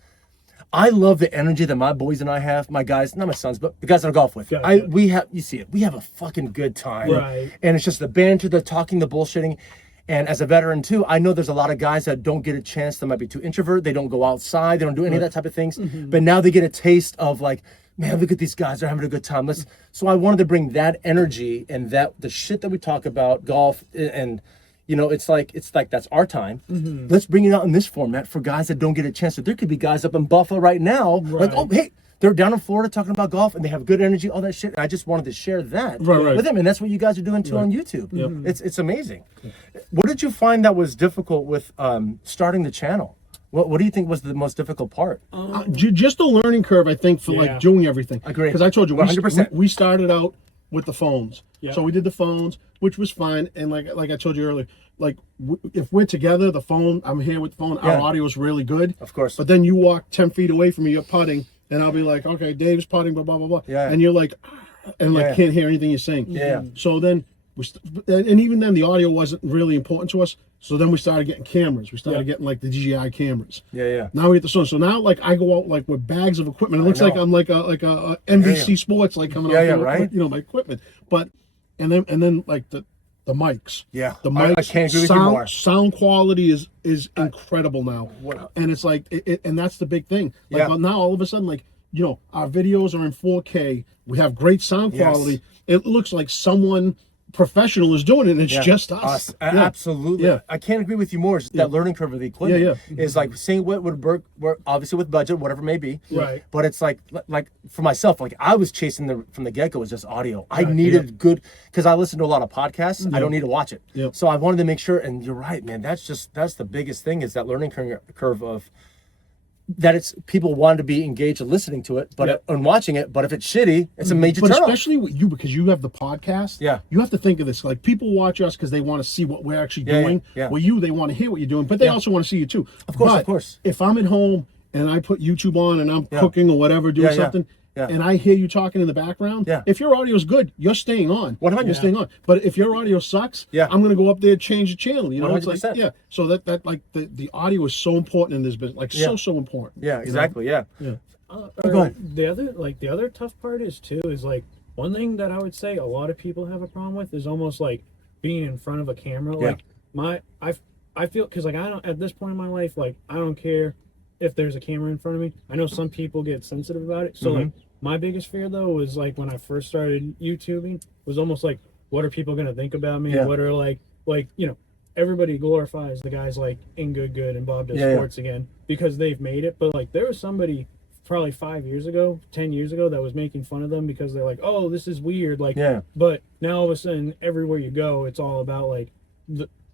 I love the energy that my boys and I have. My guys, not my sons, but the guys that I golf with. Gotcha. We have a fucking good time. Right. And it's just the banter, the talking, the bullshitting. And as a veteran too, I know there's a lot of guys that don't get a chance. They might be too introvert. They don't go outside. They don't do any of that type of things. But now they get a taste of like, man, look at these guys. They're having a good time. So I wanted to bring that energy and the shit that we talk about, golf, and it's like that's our time. Let's bring it out in this format for guys that don't get a chance. So there could be guys up in Buffalo right now, like, oh, hey, they're down in Florida talking about golf and they have good energy, all that shit. And I just wanted to share that with them. And that's what you guys are doing too on YouTube. It's amazing. What did you find that was difficult with starting the channel? What do you think was the most difficult part? Just the learning curve, I think, for like doing everything. Agree. Because I told you, 100%. we started out with the phones. Yeah. So we did the phones, which was fine. And like I told you earlier, like if we're together, the phone, I'm here with the phone, our audio is really good. Of course. But then you walk 10 feet away from me, you're putting, and I'll be like, okay, Dave's putting, blah, blah, blah, blah. Yeah. And you're like, and like can't hear anything you're saying. Yeah. So then, and even then the audio wasn't really important to us. So then we started getting cameras. We started getting like the DJI cameras. Yeah. Now we get the Sony. So now like I go out like with bags of equipment. It looks like I'm like a NBC Sports like coming out there with, my equipment. But and then like the mics. Yeah. The mics. I can't agree with you more. Sound quality is incredible now. And it's like and that's the big thing. Like now all of a sudden like our videos are in 4K. We have great sound quality. It looks like someone professional is doing it, and it's just us. Absolutely. Yeah. I can't agree with you more. It's just that learning curve of the equipment is like seeing what would work obviously with budget, whatever it may be. Right. But it's like for myself, like I was chasing from the get-go was just audio. I needed good, because I listen to a lot of podcasts. I don't need to watch it. So I wanted to make sure, and you're right, man, that's the biggest thing is that learning curve of that it's people want to be engaged in listening to it, but and watching it. But if it's shitty, it's a major turn off. Especially with you, because you have the podcast. Yeah. You have to think of this. Like people watch us because they want to see what we're actually doing. Yeah. Well, they want to hear what you're doing, but they also want to see you too. Of course, but of course. If I'm at home and I put YouTube on and I'm cooking or whatever, doing something, and I hear you talking in the background, if your audio is good, you're staying on. 100%. You're staying on. But if your audio sucks, I'm going to go up there and change the channel. You know, 100%. it's like, so that like the audio is so important in this business, like so important. Yeah, exactly. Yeah. Yeah. Go ahead. The other tough part is like one thing that I would say a lot of people have a problem with is almost like being in front of a camera. Like I feel, because like I don't, at this point in my life, like I don't care if there's a camera in front of me. I know some people get sensitive about it. So like my biggest fear though was like when I first started YouTubing was almost like, what are people gonna think about me? What are like everybody glorifies the guys like In Good and Bob Does Sports again because they've made it. But like there was somebody probably 5 years ago, 10 years ago that was making fun of them because they're like, oh, this is weird. Like, but now all of a sudden everywhere you go, it's all about like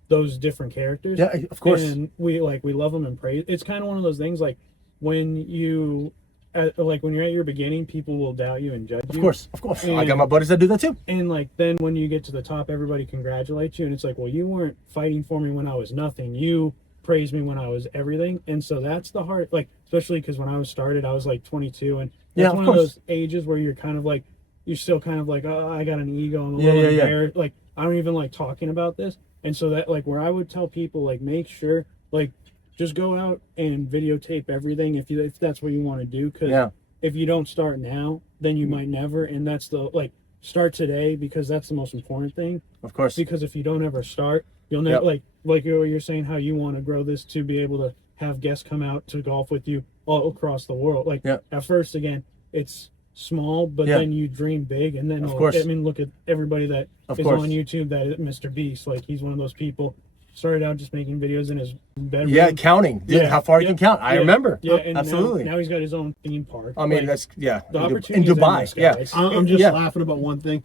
those different characters. Yeah, of course. And we love them and praise. It's kind of one of those things like when you when you're at your beginning, people will doubt you and judge you. Of course. And I got my buddies that do that too. And like then when you get to the top, everybody congratulates you, and it's like, well, you weren't fighting for me when I was nothing. You praised me when I was everything. And so that's the hard, like especially because when I was started, I was like 22, and that's one of those ages where you're kind of like you're still kind of like, oh, I got an ego. I'm a little embarrassed. Like I don't even like talking about this. And so that like where I would tell people like make sure like just go out and videotape everything if that's what you want to do, because if you don't start now, then you might never. And that's the like start today, because that's the most important thing. Of course. Because if you don't ever start, you'll never like you're saying how you want to grow this to be able to have guests come out to golf with you all across the world. Like at first, again, it's small, but then you dream big, and then I mean, look at everybody that is on YouTube. That Mr. Beast, like he's one of those people. started out just making videos in his bedroom. Yeah, counting. Yeah. How far you can count. I remember. Yeah, and absolutely. Now he's got his own theme park. I mean, Like, that's the in opportunities Dubai. endless, guys. I'm just Yeah. laughing about one thing.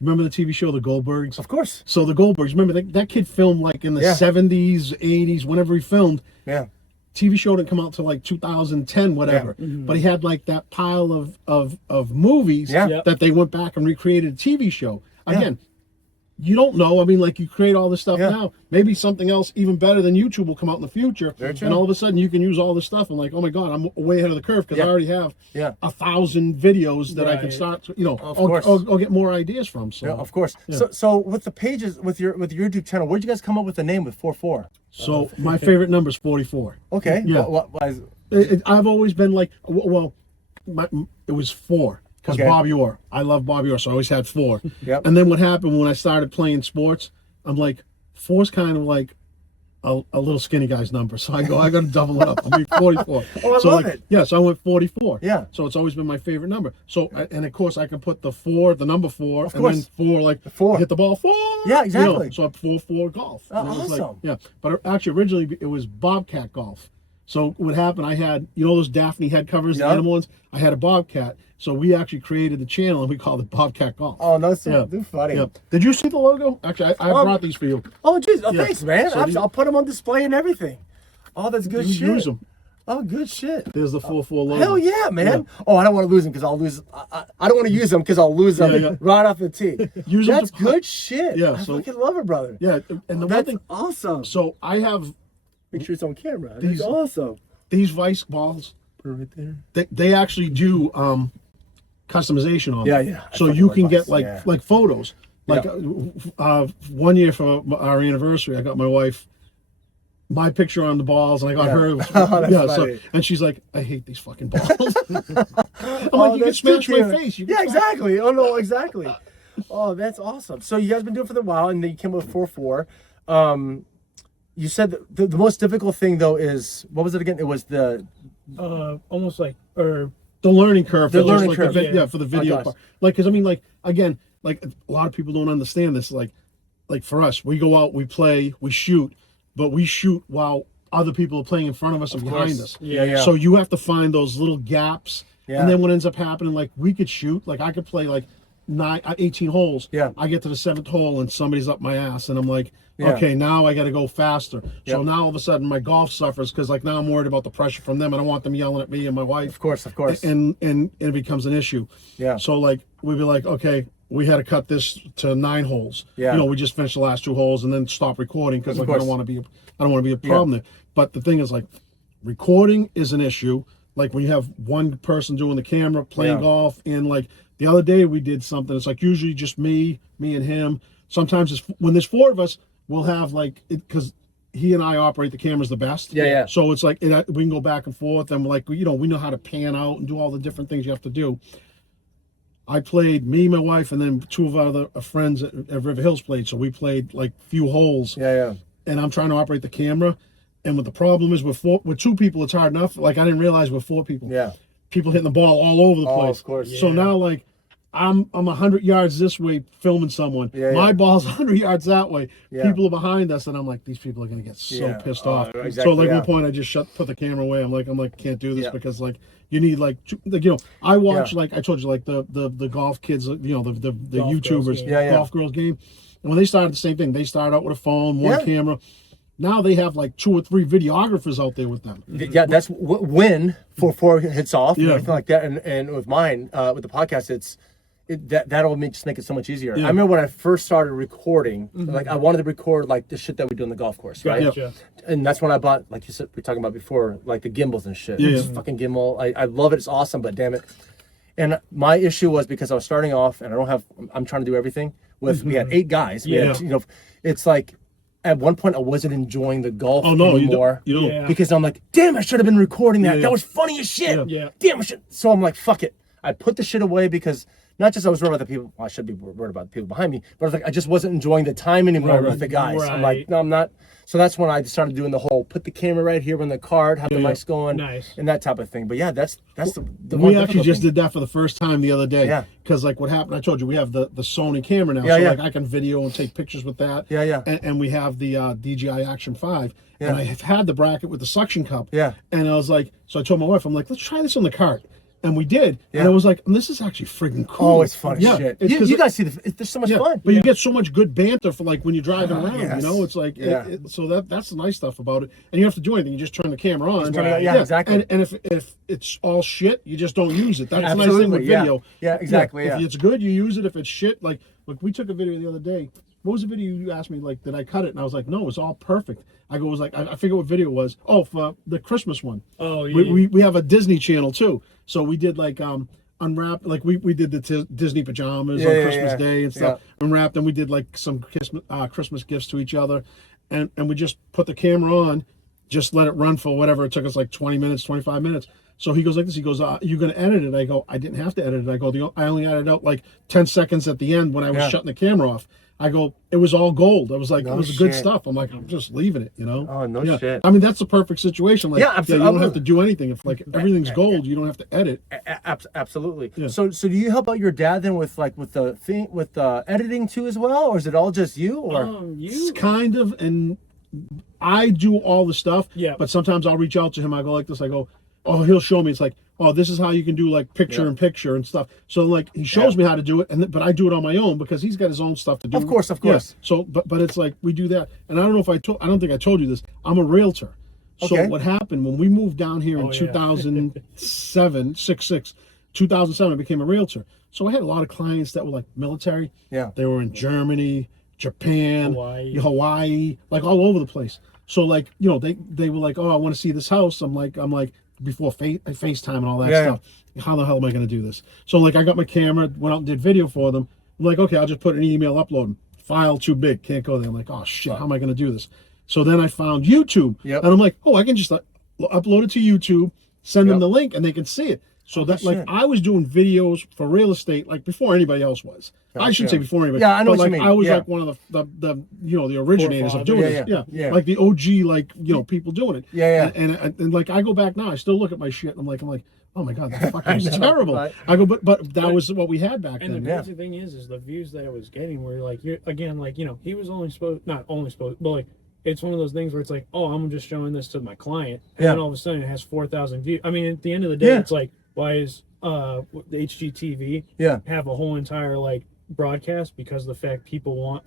Remember the TV show The Goldbergs? Of course. So The Goldbergs, remember that kid filmed like in the Yeah. 70s, 80s, whenever he filmed. Yeah. TV show didn't come out till like 2010, whatever. But he had like that pile of movies Yeah. Yep. that they went back and recreated a TV show. Again, you don't know. I mean, like you create all this stuff Yeah. now. Maybe something else even better than YouTube will come out in the future. Very true. And all of a sudden you can use all this stuff. And like, oh my God, I'm way ahead of the curve because I already have Yeah. 1,000 videos that I can Right. start, Of course. I'll get more ideas from. So, Yeah, of course. So with the pages, with your YouTube channel, where'd you guys come up with the name with 44? So my favorite number is 44. Okay. Yeah. Why is, I've always been like, well, it was 4 because Okay. Bobby Orr. I love Bobby Orr, so I always had 4. Yep. And then what happened when I started playing sports? I'm like, 4's kind of like a little skinny guy's number, so I got to double it up. I mean 44. Oh, I so love like, it. Yeah, so I went 44. Yeah. So it's always been my favorite number. So and of course I can put the 4, the number 4, and course. then 4 like 4. hit the ball 4. Yeah, exactly. So I 4 golf. Oh, And it was like, awesome. yeah, but actually originally it was Bobcat golf. So what happened? I had those Daphne head covers, the Yeah. animal ones. I had a Bobcat, so we actually created the channel and we called it Bobcat Golf. oh, no, so Yeah. they're funny. Yeah. Did you see the logo? Actually, I brought these for you. Oh, jeez. Oh, Yeah. thanks, man. So I'll put them on display and everything. Oh, that's good You shit. use them. Oh, good shit. There's the 44 logo. Hell yeah, man. Oh, I don't want to lose them because I'll lose. I don't want to use them because I'll lose them Yeah. right off the tee. Use 'em That's to- good shit. Yeah, I so- fucking love it, brother. Yeah, and the one That's thing. awesome. So I have Make sure it's on camera. These- That's awesome. these Vice balls. Put it right there. They actually do customization on them. Yeah, yeah. I So fucking you like can Vice, get yeah. like photos. Like Yeah. 1 year for our anniversary, I got my wife my picture on the balls, and I got Yeah. her. Oh, that's yeah, funny. so and she's like, I hate these fucking balls. I'm like, Oh, you can that's smash too my cute. face. You can Yeah, smash- exactly. Oh no, exactly. Oh, that's awesome. So you guys been doing it for a while, and then you came up with 4-4. You said the most difficult thing though is what was it again? It was the Almost like, or The learning curve. The for just learning like curve, The, yeah. for the video gosh. part. Like, because I mean, like again, like a lot of people don't understand this. Like for us, we go out, we play, we shoot, but we shoot while other people are playing in front of us and behind course. us. Yeah. So you have to find those little gaps. Yeah. And then what ends up happening, like we could shoot, like I could play like 18 holes. Yeah. I get to the 7th hole and somebody's up my ass, and I'm like, Yeah. okay, now I got to go faster. So Yep. now all of a sudden my golf suffers because like now I'm worried about the pressure from them. I don't want them yelling at me and my wife. Of course. And it becomes an issue. Yeah. So like we'd be like, okay, we had to cut this to 9 holes. Yeah. We just finished the last 2 holes and then stop recording because like I course. don't want to be a problem there. But the thing is like recording is an issue. Like when you have one person doing the camera, playing Yeah. golf, and like the other day we did something. It's like usually just me and him. Sometimes it's when there's 4 of us, we'll have like it because he and I operate the cameras the best. Yeah. So it's like we can go back and forth, and like we know how to pan out and do all the different things you have to do. I played, me, my wife, and then 2 of our other friends at River Hills played. So we played like few holes. Yeah. And I'm trying to operate the camera. And what the problem is with 2 people, it's hard enough. Like I didn't realize with 4 people. Yeah. People hitting the ball all over the Oh, place. of course. So now like I'm 100 yards this way filming someone. Yeah, My yeah. ball's 100 yards that way. Yeah. People are behind us, and I'm like, these people are gonna get so Yeah. pissed Oh, off. exactly, So like yeah. one point, I just put the camera away. I'm like, can't do this Yeah. because like you need like I watch Yeah. like I told you like the golf kids, the Golf YouTubers, girls game. Yeah. golf girls game. And when they started the same thing, they started out with a phone, one Yeah. camera. Now they have like 2 or 3 videographers out there with them. Yeah, that's when 4-4 hits off and Yeah. everything like that. And with mine, with the podcast, that'll just make it so much easier. Yeah. I remember when I first started recording, like I wanted to record like the shit that we do on the golf course, right? Gotcha. And that's when I bought, like you said, we were talking about before, like the gimbals and shit. Yeah. This fucking gimbal, I love it. It's awesome, but damn it. And my issue was because I was starting off, and I'm trying to do everything with. We had 8 guys. We had, Yeah. it's like. At one point, I wasn't enjoying the golf Oh no, anymore. you don't. Yeah. Because I'm like, damn, I should have been recording that. Yeah. That was funny as shit. Yeah. Damn, I should. So I'm like, fuck it. I put the shit away because not just I was worried about the people. Well, I should be worried about the people behind me, but I was like, I just wasn't enjoying the time anymore with the guys. I'm like, no, I'm not. So that's when I started doing the whole put the camera right here on the card, have the mics going, and that type of thing. But yeah, that's the we actually just did that for the first time the other day. Yeah. Because like what happened, I told you we have the Sony camera now, so like I can video and take pictures with that. Yeah, yeah. And we have the DJI Action 5. Yeah. And I have had the bracket with the suction cup. Yeah. And I was like, so I told my wife, I'm like, let's try this on the cart. And we did, and I was like, this is actually friggin' cool. Oh, it's fun as shit. You guys see, there's so much fun. But you get so much good banter for like when you're driving around, you know? It's like, so that's the nice stuff about it. And you don't have to do anything. You just turn the camera on. Yeah, exactly. And if it's all shit, you just don't use it. That's the nice thing with video. Yeah, exactly. If it's good, you use it. If it's shit, like we took a video the other day. What was the video you asked me, like, did I cut it? And I was like, no, it's all perfect. I go, it was like, I forget what video it was. Oh, for the Christmas one. Oh, yeah. We have a Disney channel, too. So we did, like, unwrap, like, we did the Disney pajamas on Christmas Day and stuff. Unwrapped, and we did, like, some Christmas gifts to each other. And we just put the camera on, just let it run for whatever. It took us, like, 20 minutes, 25 minutes. So he goes like this. He goes, you're going to edit it? I go, I didn't have to edit it. I go, I only added out, like, 10 seconds at the end when I was shutting the camera off. I go, it was all gold. I was like, it was good stuff. I'm like, I'm just leaving it, you know? Oh, no shit. I mean, that's the perfect situation. Like, absolutely. You don't have to do anything. If like everything's gold, you don't have to edit. Absolutely. Yeah. So do you help out your dad then with the editing too as well, or is it all just you? Or It's kind of, and I do all the stuff. Yeah. But sometimes I'll reach out to him. I go like this. I go, oh, he'll show me. It's like, oh, this is how you can do like picture in picture and stuff. So like he shows me how to do it, but I do it on my own because he's got his own stuff to do. Of course. Yeah. So, but it's like we do that, and I don't know if I don't think I told you this. I'm a realtor. So what happened when we moved down here in 2007, 2007, I became a realtor. So I had a lot of clients that were like military. Yeah. They were in Germany, Japan, Hawaii, like all over the place. So like, you know, they were like, oh, I want to see this house. I'm like. Before FaceTime and all that stuff. How the hell am I going to do this? So like I got my camera, went out and did video for them. I'm like, okay, I'll just put an email upload. File too big, can't go there. I'm like, oh shit, how am I going to do this? So then I found YouTube, and I'm like, oh, I can just upload it to YouTube, send them the link, and they can see it. So I was doing videos for real estate like before anybody else was. I shouldn't say before anybody. Yeah, I know what you mean. I was like one of the the originators of doing it. Yeah, like the OG, like people doing it. And like I go back now, I still look at my shit. And I'm like, oh my god, that fucking is terrible. Right? I go, but that was what we had back then. And the crazy thing is the views that I was getting were like, he was not only supposed, but like. It's one of those things where it's like, oh, I'm just showing this to my client, and then all of a sudden it has 4,000 views. I mean, at the end of the day, it's like, why is the HGTV have a whole entire like broadcast because of the fact people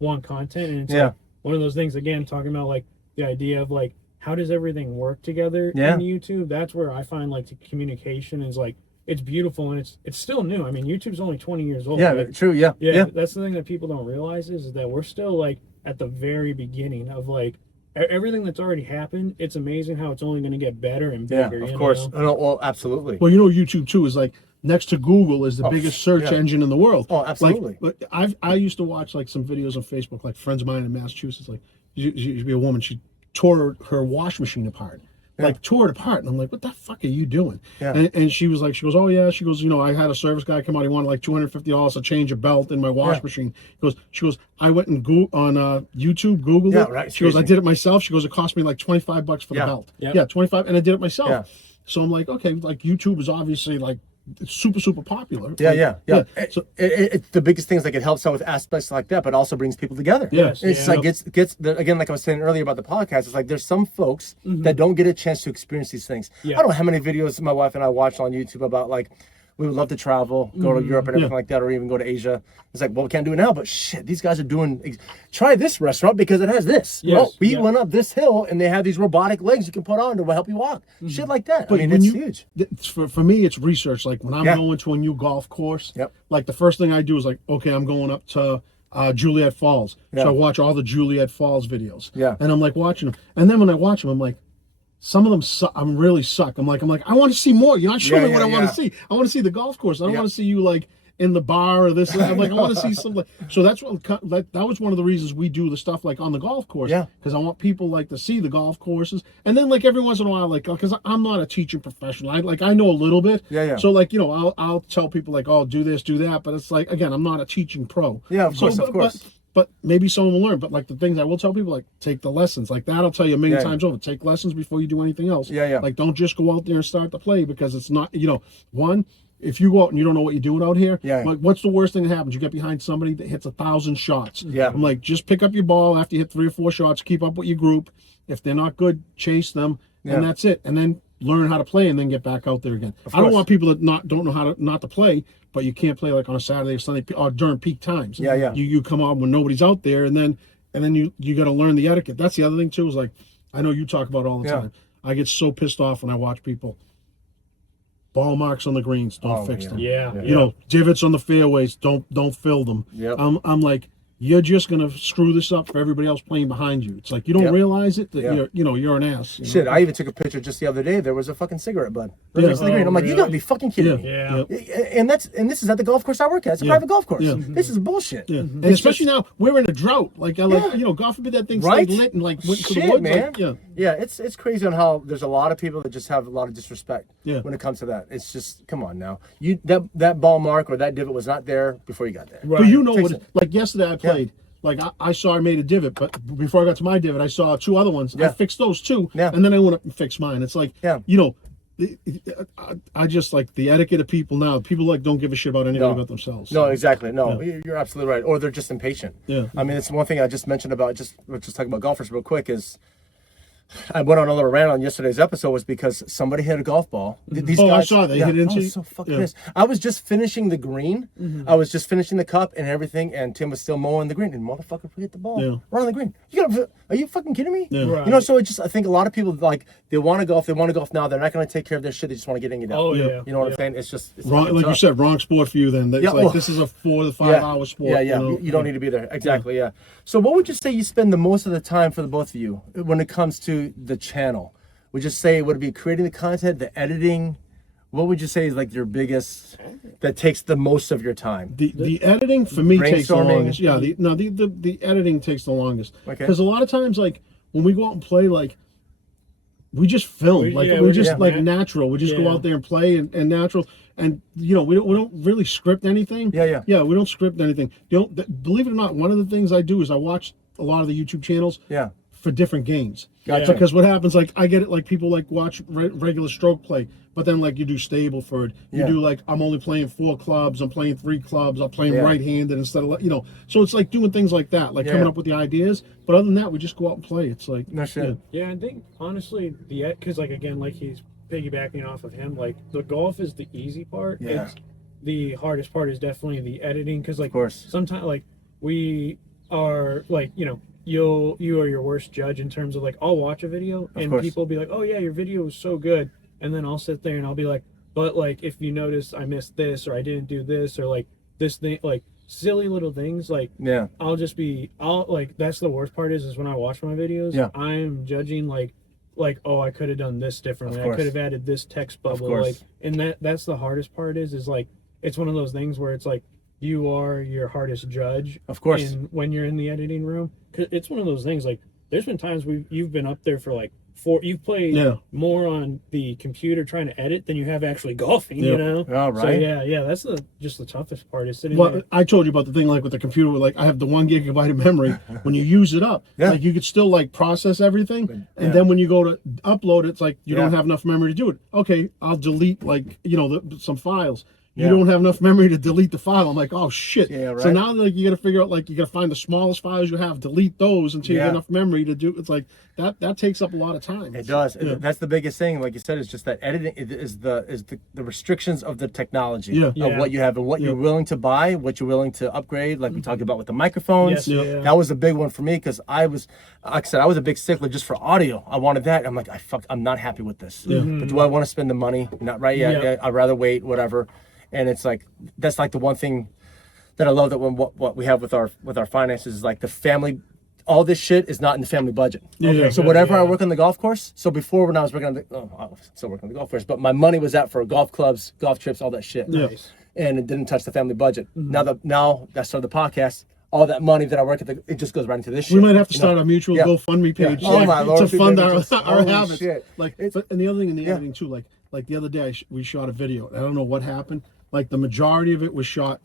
want content, and it's like one of those things again talking about like the idea of like how does everything work together in YouTube. That's where I find like the communication is like it's beautiful and it's still new. I mean, YouTube's only 20 years old. Yeah, right? True. Yeah. That's the thing that people don't realize is that we're still like at the very beginning of like everything that's already happened. It's amazing how it's only going to get better and bigger. Yeah, of course. Well, absolutely. Well, YouTube too is like next to Google is the biggest search engine in the world. Oh, absolutely. Like I used to watch like some videos on Facebook, like friends of mine in Massachusetts. Like she used to be a woman. She tore her wash machine apart. Like tore it apart, and I'm like, "What the fuck are you doing?" And she was like, "Oh yeah." She goes, I had a service guy come out. He wanted like $250 to change a belt in my wash machine. She goes, I went and on YouTube, Googled it. Right. She goes, I did it myself. She goes, it cost me like $25 for the belt. Yeah, 25, and I did it myself. Yeah. So I'm like, okay, like YouTube is obviously like super popular. Yeah. So it's the biggest thing is like it helps out with aspects like that, but also brings people together. Yes. It's like gets again, like I was saying earlier about the podcast. It's like there's some folks that don't get a chance to experience these things. I don't know how many videos my wife and I watched on YouTube about like we would love to travel, go to Europe and everything like that, or even go to Asia. It's like, well, we can't do it now, but shit, these guys are doing. Try this restaurant because it has this. Yes. We went up this hill and they have these robotic legs you can put on to help you walk. Shit like that. But I mean, it's huge. For me, it's research. Like when I'm going to a new golf course, like the first thing I do is like, okay, I'm going up to Juliet Falls. So I watch all the Juliet Falls videos. And I'm like watching them. And then when I watch them, I'm like, some of them suck. Really suck. I'm like, I want to see more. You're not showing me what I want to see. I want to see the golf course. I don't want to see you like in the bar or this. I'm like, I want to see something. So that's what that was one of the reasons we do the stuff like on the golf course. Yeah. Because I want people like to see the golf courses, and then like every once in a while, like because I'm not a teaching professional, I know a little bit. Yeah. So like I'll tell people like, oh, do this, do that, but it's like again, I'm not a teaching pro. Yeah, of course, of course. But maybe someone will learn. But like the things I will tell people, like take the lessons. Like that, I'll tell you a million times over. Take lessons before you do anything else. Yeah. Like don't just go out there and start to play because it's not. One, if you go out and you don't know what you're doing out here, like what's the worst thing that happens? You get behind somebody that hits 1,000 shots. Yeah. I'm like, just pick up your ball after you hit 3 or 4 shots. Keep up with your group. If they're not good, chase them, and that's it. And then learn how to play and then get back out there again. I don't want people that don't know how to not to play, but you can't play like on a Saturday or Sunday or during peak times. Yeah. You come on when nobody's out there, and then you got to learn the etiquette. That's the other thing too. Is like I know you talk about all the time. I get so pissed off when I watch people. Ball marks on the greens, don't fix them. Yeah. Divots on the fairways, don't fill them. Yep. I'm like, you're just gonna screw this up for everybody else playing behind you. It's like you don't realize it that you're an ass. Shit, I even took a picture just the other day. There was a fucking cigarette butt. Yeah. Next to the green. I'm like, you gotta be fucking kidding me. Yeah. And this is at the golf course I work at. It's a private golf course. Yeah. This is bullshit. Yeah. And especially now we're in a drought. Like God forbid that thing stayed lit and like went to the Shit, woods. man. Like, It's crazy on how there's a lot of people that just have a lot of disrespect when it comes to that. It's just come on now. That ball mark or that divot was not there before you got there. Right. But you know what? Like yesterday I played. Like I saw I made a divot, but before I got to my divot, I saw 2 other ones. I fixed those too, and then I went up and fixed mine. It's like, I just like the etiquette of people now. People like don't give a shit about anything but themselves. No, exactly. No, you're absolutely right. Or they're just impatient. Yeah. I mean, it's one thing I just mentioned about we're just talking about golfers real quick is I went on a little rant on yesterday's episode was because somebody hit a golf ball. These guys, I saw that. Hit into I was so fucking pissed. I was just finishing the green. I was just finishing the cup and everything, and Tim was still mowing the green. And motherfucker hit the ball right on the green. Are you fucking kidding me? Yeah. Right. So I think a lot of people like they want to golf now. They're not going to take care of their shit. They just want to get in and get out. Oh yeah. You know what I'm saying? It's just wrong, like you said, wrong sport for you. Then it's like this is a 4 to 5 hour sport. Yeah. You don't need to be there. Exactly. Yeah. So what would you say you spend the most of the time for the both of you when it comes to the channel? Would you say would it be creating the content, the editing? What would you say is like your biggest that takes the most of your time? The editing for me takes the Brainstorming? longest. Yeah, the editing takes the longest. Okay. Because a lot of times, like when we go out and play, like we just film, we're just natural. We just go out there and play and natural, and we don't really script anything. Yeah, we don't script anything. Believe it or not, one of the things I do is I watch a lot of the YouTube channels. Yeah. For different games. Gotcha. Because what happens, like I get it, like people like watch regular stroke play, but then like you do Stableford, you do like I'm only playing 4 clubs, I'm playing 3 clubs, I'm playing right-handed instead of so it's like doing things like that, like coming up with the ideas. But other than that, we just go out and play. It's like no shit. Yeah, I think honestly because like again, like he's piggybacking off of him, like the golf is the easy part. Yeah. It's the hardest part is definitely the editing because like of course. sometimes like we are like you are your worst judge in terms of like I'll watch a video and people will be like, oh yeah, your video was so good, and then I'll sit there and I'll be like, but like if you notice I missed this or I didn't do this or like this thing, like silly little things, like I'll like that's the worst part is when I watch my videos, I'm judging like oh I could have done this differently, I could have added this text bubble, like, and that's the hardest part is like it's one of those things where it's like you are your hardest judge, of course, when you're in the editing room. 'Cause it's one of those things like there's been times you've been up there for like you've played more on the computer trying to edit than you have actually golfing, Oh, right. So that's just the toughest part is sitting there. I told you about the thing like with the computer where like I have the 1 gigabyte of memory. When you use it up, like you could still like process everything, and then when you go to upload, it's like you don't have enough memory to do it. Okay, I'll delete like some files. You don't have enough memory to delete the file. I'm like, oh shit. Yeah, right. So now like you got to figure out like you got to find the smallest files you have, delete those until you get enough memory to do. It's like that takes up a lot of time. It does. That's the biggest thing. Like you said, it's just that editing is the restrictions of the technology of what you have and what you're willing to buy, what you're willing to upgrade. Like we talked about with the microphones. That was a big one for me because I was, like I said, I was a big stickler just for audio. I wanted that. I'm like, I'm not happy with this. But do I want to spend the money? Not right yet. I'd rather wait. Whatever. And it's like that's like the one thing that I love that when what we have with our finances is like the family. All this shit is not in the family budget. So whatever I work on the golf course. So before when I was working on I was still working on the golf course, but my money was out for golf clubs, golf trips, all that shit. Nice. and it didn't touch the family budget. Now that I started the podcast, all that money that I work at, it just goes right into this shit. We might have to start a mutual GoFundMe page Oh my Lord, to fund our holy habits. shit. Like, and the other thing in the editing too, like the other day we shot a video. I don't know what happened. Like the majority of it was shot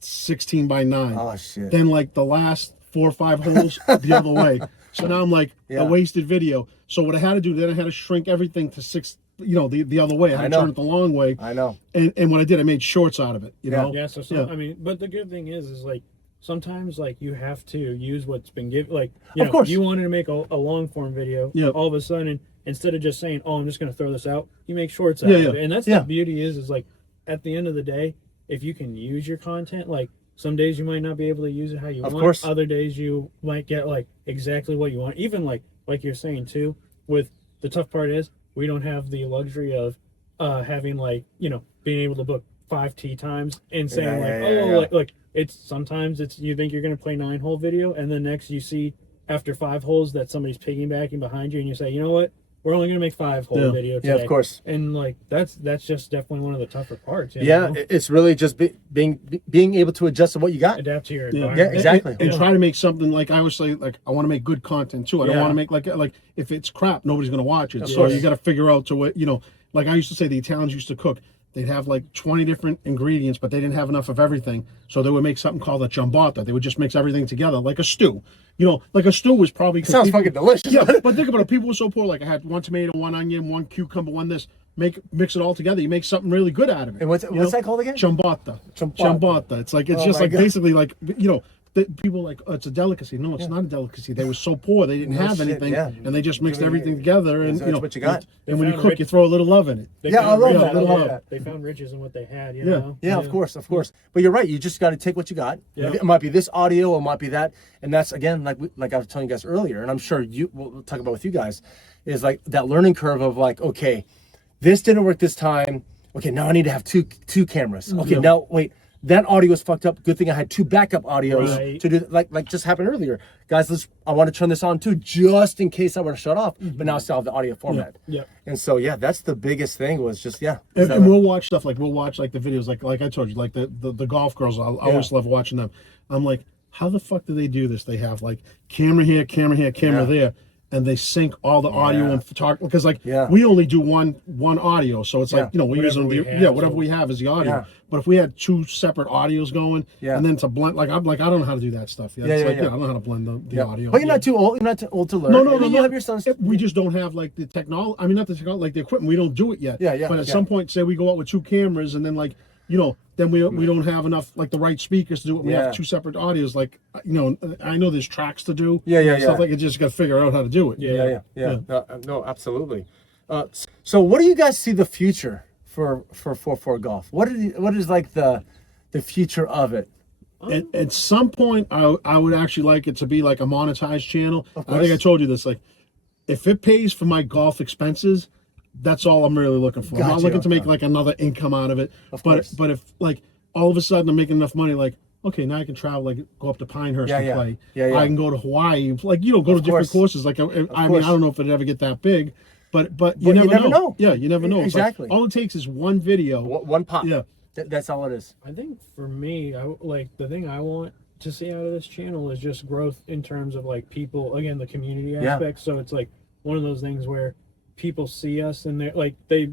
16:9. Oh shit. Then like the last 4 or 5 holes the other way. So now I'm like a wasted video. So what I had to do then, I had to shrink everything to 6. You know, the other way. I had to turn it the long way. I know. And what I did, I made shorts out of it. You know. Yeah. So I mean, but the good thing is like sometimes like you have to use what's been given. Like you know, you wanted to make a long form video. Yeah. All of a sudden, instead of just saying, "Oh, I'm just going to throw this out," you make shorts out of it. And that's the beauty is like at the end of the day, if you can use your content, like some days you might not be able to use it how you want. Of course. Other days you might get like exactly what you want. Even like you're saying too. With the tough part is we don't have the luxury of having like being able to book 5 tee times and saying like it's sometimes it's you think you're going to play 9-hole video and then next you see after 5 holes that somebody's piggybacking behind you and you say, you know what, we're only going to make 5-hole video today. Yeah, of course. And like that's just definitely one of the tougher parts. You know? It's really just being able to adjust to what you got, adapt to your environment. Yeah, exactly. And try to make something like I always say, like I want to make good content too. I don't want to make like if it's crap, nobody's going to watch it. So you got to figure out to what like I used to say, the Italians used to cook. They'd have like 20 different ingredients, but they didn't have enough of everything. So they would make something called a ciabatta. They would just mix everything together like a stew. Like a stew was probably... Sounds fucking delicious. Yeah, but think about it. People were so poor. Like I had 1 tomato, 1 onion, 1 cucumber, 1 this. Mix it all together. You make something really good out of it. And what's that called again? Ciabatta. It's like it's just like God. Basically like people like, oh, it's a delicacy. No, it's not a delicacy. They were so poor they didn't have anything, and they just mixed everything together. And what you got. And when you cook, you throw a little love in it. I love that. I love that. They found riches in what they had. You know? Yeah, of course. But you're right. You just got to take what you got. Yeah. It might be this audio, it might be that, and that's again like I was telling you guys earlier, and I'm sure we'll talk about with you guys, is like that learning curve of like, okay, this didn't work this time. Okay, now I need to have two cameras. Okay, now wait. That audio is fucked up. Good thing I had 2 backup audios to do like just happened earlier. Guys, I want to turn this on too, just in case I were to shut off. But now I still have the audio format. Yeah. And so that's the biggest thing was just And we'll watch stuff like the videos like I told you, like the golf girls. I always love watching them. I'm like, how the fuck do they do this? They have like camera here, camera there. And they sync all the audio and photography because we only do one audio, so it's like we're using whatever we have is the audio. Yeah. But if we had 2 separate audios going, and then to blend I don't know how to do that stuff. I don't know how to blend the audio. But you're not too old. You're not too old to learn. No. You have your sons. We just don't have like the technology. I mean, not the technology, like the equipment. We don't do it yet. But at some point, say we go out with 2 cameras, and then then we don't have enough like the right speakers to do it. We have 2 separate audios. Like I know there's tracks to do. Stuff like you just got to figure out how to do it. Yeah. No, absolutely. So what do you guys see the future for 4-4 golf? What is like the future of it? At some point, I would actually like it to be like a monetized channel. I think I told you this. Like, if it pays for my golf expenses, that's all I'm really looking for. I'm not looking to make like another income out of it. But if like all of a sudden I'm making enough money, like okay, now I can travel, like go up to Pinehurst and play. I can go to Hawaii, like go to different courses. Like I mean, I don't know if it'd ever get that big, but you never know. Yeah, you never know. Exactly. All it takes is one video, one pop. Yeah, that's all it is. I think for me, the thing I want to see out of this channel is just growth in terms of like people, again, the community aspect. So it's like one of those things where people see us and they're like, they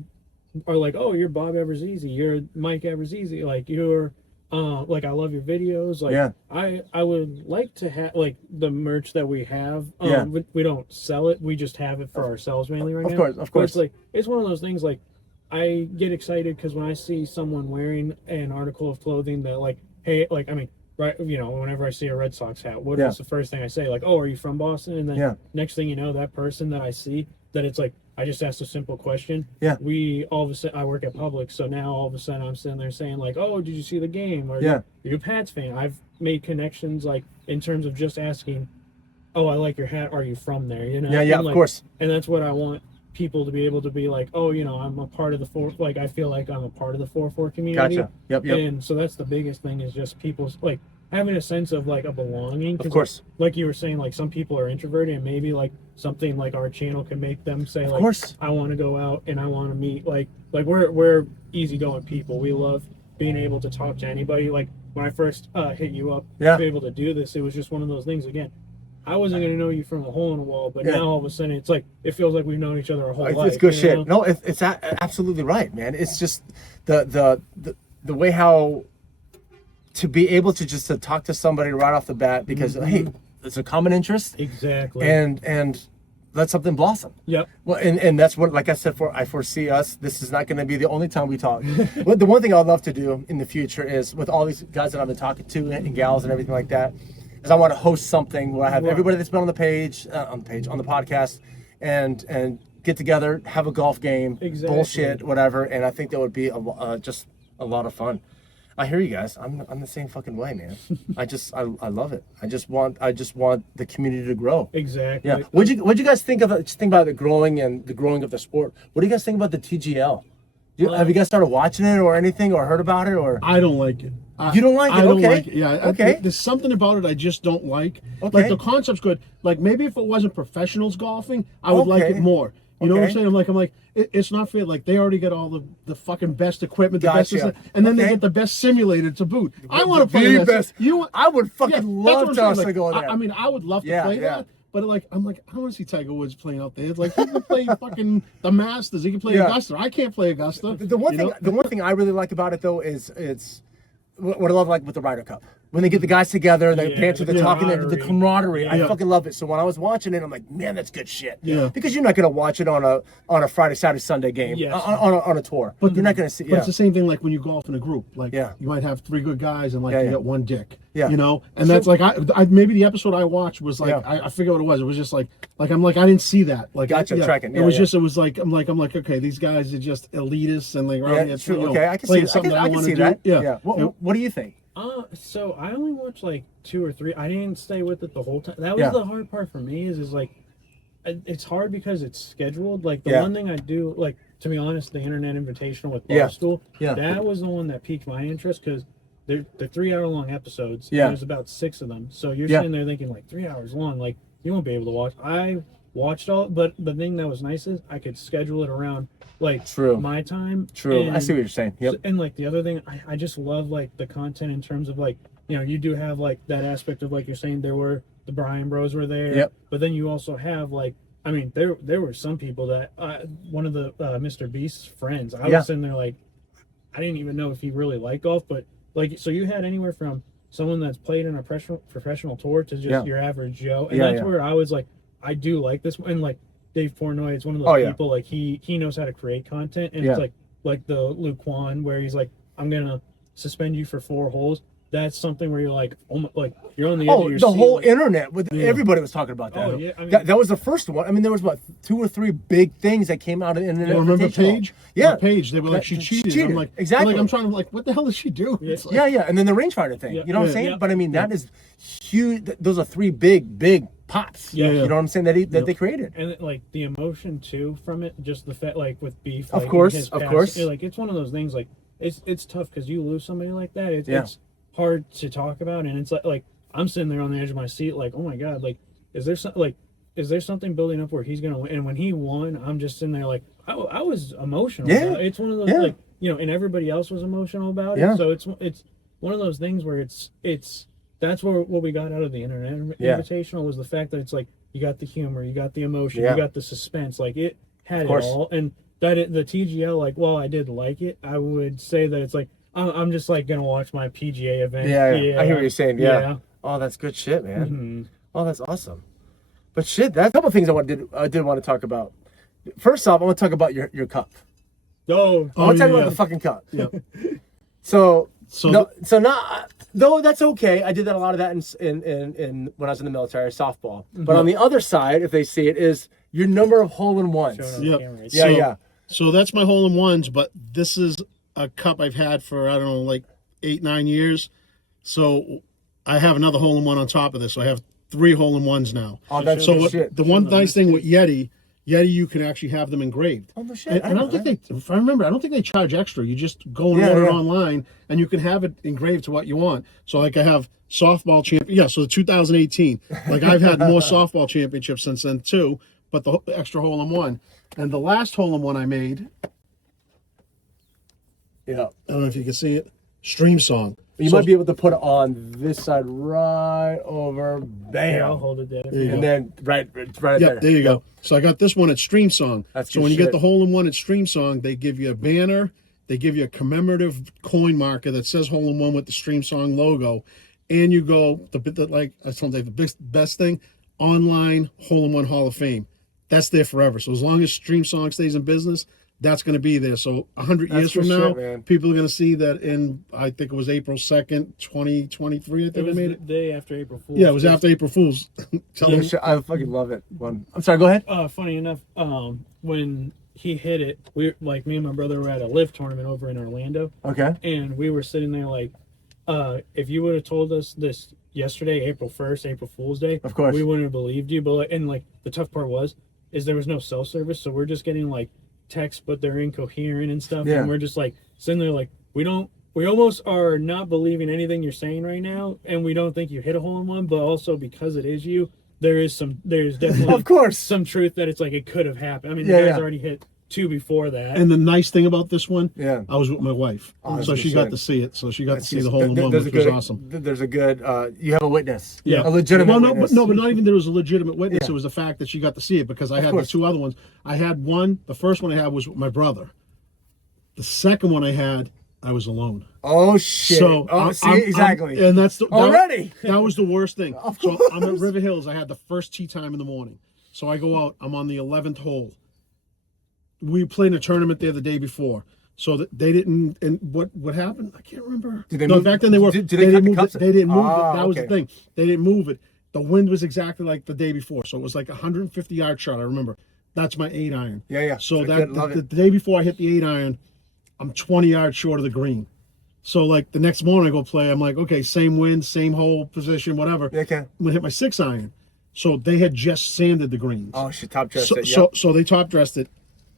are like, oh, you're Bob Abruzzese, you're Mike Abruzzese, like you're like I love your videos. Like I would like to have like the merch that we have. We don't sell it, we just have it for ourselves mainly right now. Of course. But it's like it's one of those things like I get excited because when I see someone wearing an article of clothing that like, hey, like I mean, right, whenever I see a Red Sox hat, what is the first thing I say? Like, oh, are you from Boston? And then next thing you know, that person that I see, that it's like, I just asked a simple question. We all of a sudden, I work at Publix, so now all of a sudden I'm sitting there saying like, oh, did you see the game? Or are you a Pats fan? I've made connections like in terms of just asking, oh, I like your hat. Are you from there? Of course. And that's what I want people to be able to be like, oh, I'm a part of the like I feel like I'm a part of the 4-4 community. Gotcha. Yep. And so that's the biggest thing is just people's like having a sense of like a belonging. Of course. Like you were saying, like some people are introverted and maybe like something like our channel can make them say like, I want to go out and I want to meet like we're easygoing people. We love being able to talk to anybody. Like when I first hit you up Yeah. to be able to do this, it was just one of those things. Again, I wasn't going to know you from a hole in a wall, but now all of a sudden it's like it feels like we've known each other our whole life. It's good you shit. know? No, it's absolutely right, man. It's just the way how to be able to just to talk to somebody right off the bat because hey, it's a common interest. Exactly. And let something blossom. Yep. Well, and that's what, like I said, I foresee us. This is not going to be the only time we talk. Well, the one thing I'd love to do in the future is with all these guys that I've been talking to and gals and everything like that, is I want to host something where I have everybody that's been on the podcast, and get together, have a golf game, bullshit, whatever. And I think that would be just a lot of fun. I hear you guys. I'm the same fucking way, man. I love it. I just want the community to grow. Exactly. Yeah. What'd you guys think of it? Just think about the growing of the sport. What do you guys think about the TGL? Have you guys started watching it or anything or heard about it or? I don't like it. You don't like it? I don't Okay. like it. Yeah. Okay. There's something about it I just don't like. Okay. Like the concept's good. Like maybe if it wasn't professionals golfing, I would like it more. You know what I'm saying? I'm like, it's not fair. Like they already get all the fucking best equipment, the best, and then they get the best simulator to boot. I want to play the best. I would fucking that's love what I'm to saying. to go there. I mean, I would love to play that. But I'm like, I don't want to see Tiger Woods playing out there. It's like he can play fucking the Masters. He can play Augusta. I can't play Augusta. The one thing I really like about it though is it's what I love like with the Ryder Cup. When they get the guys together, they banter, the talking, the camaraderie. I fucking love it. So when I was watching it, I'm like, man, that's good shit. Yeah. Because you're not gonna watch it on a Friday, Saturday, Sunday game on a tour. But you're not gonna see. But it's the same thing like when you golf in a group. Like you might have 3 good guys and you get 1 dick. Yeah. You know, and that's like I maybe the episode I watched was like I forget what it was. It was just like I'm like I didn't see that. Like Gotcha, tracking. It was just it was like I'm like okay, these guys are just elitists and like true. You know, Okay, I can see something I I can want see to that. do. Yeah. What do you think? So I only watched like 2 or 3. I didn't stay with it the whole time. That was the hard part for me is like, it's hard because it's scheduled. Like the one thing I do, like to be honest, the Internet Invitational with Barstool, that was the one that piqued my interest because they're 3-hour-long episodes. Yeah. And there's about 6 of them. So you're sitting there thinking like 3 hours long, like you won't be able to watch. I watched all, but the thing that was nice is I could schedule it around like my time. True. I see what you're saying. Yep. And like the other thing, I just love like the content in terms of like, you know, you do have like that aspect of like you're saying there were the Bryan Bros were there. Yep. But then you also have like, I mean, there were some people that one of the Mr. Beast's friends, I was sitting there like, I didn't even know if he really liked golf, but like, so you had anywhere from someone that's played in a professional tour to just your average Joe. And that's where I was like, I do like this. And like Dave Portnoy is one of those people, like he knows how to create content. And it's like the Luke Kwan where he's like, I'm going to suspend you for 4 holes. That's something where you're like, oh my, like you're on the edge of your the seat, whole like, internet with everybody was talking about that. Oh, yeah, I mean, that was the first one. I mean, there was what 2 or 3 big things that came out of the internet. Remember Paige? Yeah, Paige. They were like, she cheated. I'm like, exactly. Like, I'm trying to like, what the hell does she do? Yeah. Like, and then the rangefinder thing. You know what I'm saying? But I mean, that is huge. Those are 3 big pops. You know what I'm saying? That they created. And like the emotion too from it, just the fact like with Beef. Of like, course. Like it's one of those things. Like it's tough because you lose somebody like that. It's hard to talk about, and it's like I'm sitting there on the edge of my seat, like, oh my god, like is there something building up where he's gonna win? And when he won, I'm just sitting there like I was emotional. Yeah. It's one of those like, you know, and everybody else was emotional about it. So it's one of those things where it's that's what we got out of the Internet Invitational was the fact that it's like you got the humor, you got the emotion, you got the suspense, like it had it all. And the TGL, like, while I did like it, I would say that it's like I'm just like gonna watch my PGA event. Yeah. I hear what you're saying. Yeah. Oh, that's good shit, man. Mm-hmm. Oh, that's awesome. But shit, that's a couple things I did want to talk about. First off, I want to talk about your cup. I want to talk about the fucking cup. Yeah. So not though that's okay. I did that a lot of that in when I was in the military, softball. But on the other side, if they see it, is your number of hole-in-ones. So that's my hole-in-ones, but this is a cup I've had for, I don't know, like 8-9 years. So I have another hole-in-one on top of this. So I have 3 hole-in-ones now. Oh, that's the one nice thing with Yeti, you can actually have them engraved. Oh, no shit. And I don't think if I remember, I don't think they charge extra. You just go and order online, and you can have it engraved to what you want. So like I have softball champion. Yeah, so the 2018. Like I've had more softball championships since then too, but the extra hole-in-one. And the last hole-in-one I made, I don't know if you can see it. Stream Song. You So- might be able to put it on this side right over, Yeah, I'll bam. hold it there. There you And go. then right Yeah, there. there you go. So I got this one at Stream Song. That's so good when you shit. get the hole in one at Stream Song, they give you a banner, they give you a commemorative coin marker that says hole in one with the Stream Song logo, and you go like I told you, the best thing, online hole in one Hall of Fame. That's there forever. So as long as Stream Song stays in business, that's going to be there. So 100 years good from now, shit, man. people are going to see that in, I think it was April 2nd, 2023. I It think was they made the it. day after April Fool's. Yeah, it was after April Fool's. Tell them- I fucking love it. I'm sorry, go ahead. Funny enough, when he hit it, me and my brother were at a live tournament over in Orlando, Okay. and we were sitting there like, if you would have told us this yesterday, April 1st, April Fool's Day, Of course. we wouldn't have believed you. But the tough part is there was no cell service, so we're just getting like texts, but they're incoherent and stuff, Yeah. and we're just like sitting there like we almost are not believing anything you're saying right now, and we don't think you hit a hole in one, but also because it is you, there's definitely Of course. some truth that it's like it could have happened. I mean, Yeah, the guy's yeah. already hit 2 before that. And the nice thing about this one, Yeah. I was with my wife, that's so good she got shit. to see it. So she got to see the Just- hole in one, there's which a was good, awesome. There's a good, you have a witness. Yeah, A legitimate well, no, witness. but not even there was a legitimate witness. Yeah. It was the fact that she got to see it because I had the course. 2 other ones. I had one. The first one I had was with my brother. The second one I had, I was alone. Oh, shit. So Exactly. and that's Already? That was the worst thing. Of So I'm at course. River Hills. I had the first tee time in the morning. So I go out. I'm on the 11th hole. We played a tournament there the day before. So that they didn't. And what happened? I can't remember. Did they no, move- back then they were. did they they cut didn't the move cups? it. They didn't move Ah, it. That was the okay. thing. They didn't move it. The wind was exactly like the day before. So it was like a 150-yard shot. I remember. That's my 8-iron. Yeah, yeah. So Good, that love the it. day before I hit the 8-iron, I'm 20 yards short of the green. So like the next morning I go play, I'm like, okay, same wind, same hole position, whatever. Okay. I'm gonna hit my 6-iron. So they had just sanded the greens. Oh, shit, top dress so, it. so Yep. so they top dressed it.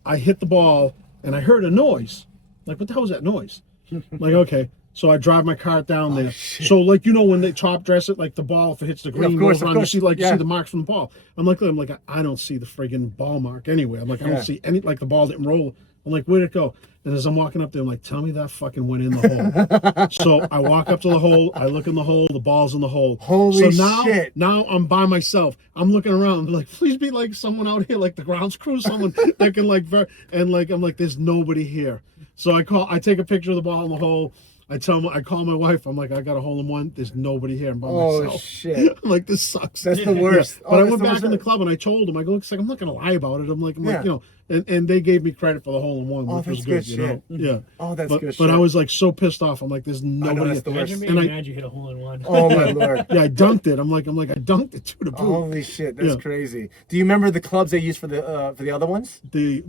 I hit the ball and I heard a noise. Like, what the hell was that noise? I'm like, okay. So I drive my cart down there. So like, you know, when they top dress it, like the ball, if it hits the green, course, goes of around, course. you see Yeah. the marks from the ball. I'm like, I don't see the friggin' ball mark anywhere. I'm like, I Yeah. don't see any, like the ball didn't roll. I'm like, where'd it go? And as I'm walking up there, I'm like, tell me that fucking went in the hole. So I walk up to the hole, I look in the hole, the ball's in the hole. Holy so now, shit. now I'm by myself. I'm looking around, I'm like, please be like someone out here, like the grounds crew, someone that can like, and like, I'm like, there's nobody here. So I take a picture of the ball in the hole. I call my wife. I'm like, I got a hole in one. There's nobody here. I'm by Oh, myself. shit. I'm like, this sucks. That's the worst. But I that's went the back worst. in the club and I told him, I go, it's like, I'm not gonna lie about it. I'm like, Yeah. you know, and they gave me credit for the hole in one, which that's was good. good You know, shit. yeah. Oh, that's but, good But I shit. was like so pissed off. I'm like, there's nobody. that's the worst. Imagine being And I- mad you hit a hole in one. Oh, my Lord. Yeah, I dunked it. I'm like, I dunked it to the boot. Holy shit, that's Yeah. crazy. Do you remember the clubs they used for the other ones? The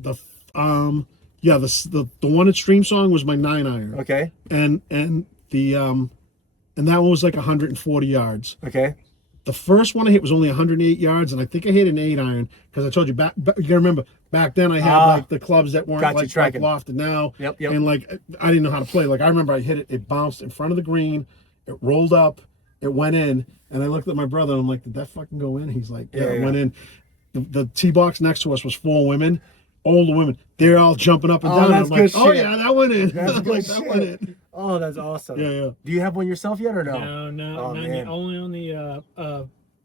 one at Stream Song was my 9-iron. Okay. And that one was like 140 yards. Okay. The first one I hit was only 108 yards, and I think I hit an 8-iron because I told you back. You gotta remember back then I had like the clubs that weren't got you like tracking. lofted now. Yep. And like I didn't know how to play. Like I remember I hit it. It bounced in front of the green. It rolled up. It went in. And I looked at my brother and I'm like, did that fucking go in? He's like, yeah, it went in. The tee box next to us was 4 women, older women. They're all jumping up and down. that's I'm like, good oh shit. yeah, that went in. That's I'm good like, shit. that went in. Oh, that's awesome. Yeah. Do you have one yourself yet or no? No, Oh, not man. yet. Only on the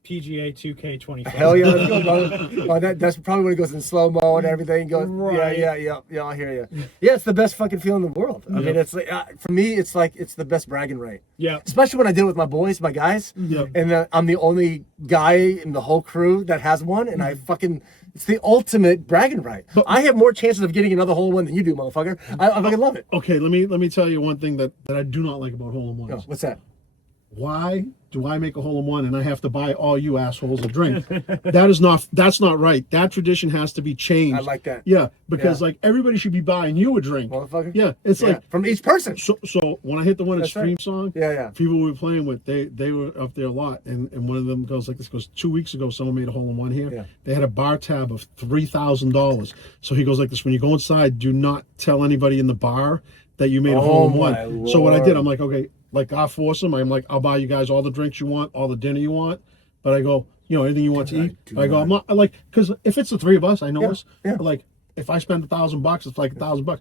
PGA 2K25. Hell yeah, let's go, brother. Oh, that's probably when it goes in slow mo and everything goes. Right. Yeah. I hear you. Yeah, it's the best fucking feeling in the world. I mean, it's like for me, it's the best bragging right. Yeah. Especially when I did it with my boys, my guys, Yeah. and I'm the only guy in the whole crew that has one, and I fucking. It's the ultimate bragging right. I have more chances of getting another hole in one than you do, motherfucker. I fucking love it. Okay, let me tell you one thing that I do not like about hole in ones. Oh, what's that? Why do I make a hole in one and I have to buy all you assholes a drink? That's not right. That tradition has to be changed. I like that. Yeah, because Yeah. like everybody should be buying you a drink. Motherfucker. Yeah, it's Yeah, like from each person. so when I hit the one at That's Stream right. Song, Yeah. people we were playing with, they were up there a lot, and one of them goes like this, goes 2 weeks ago someone made a hole in one here. Yeah. They had a bar tab of $3,000. So he goes like this, when you go inside, do not tell anybody in the bar that you made a hole in my one. So what I did, Lord. I'm like, okay, like I'll force them. I'm like, I'll buy you guys all the drinks you want, all the dinner you want, but I go, you know, anything you want to eat. do I go, not. I'm not, like, because if it's the 3 of us, I know Yeah, us. yeah. Like if I spend $1,000, it's like $1,000.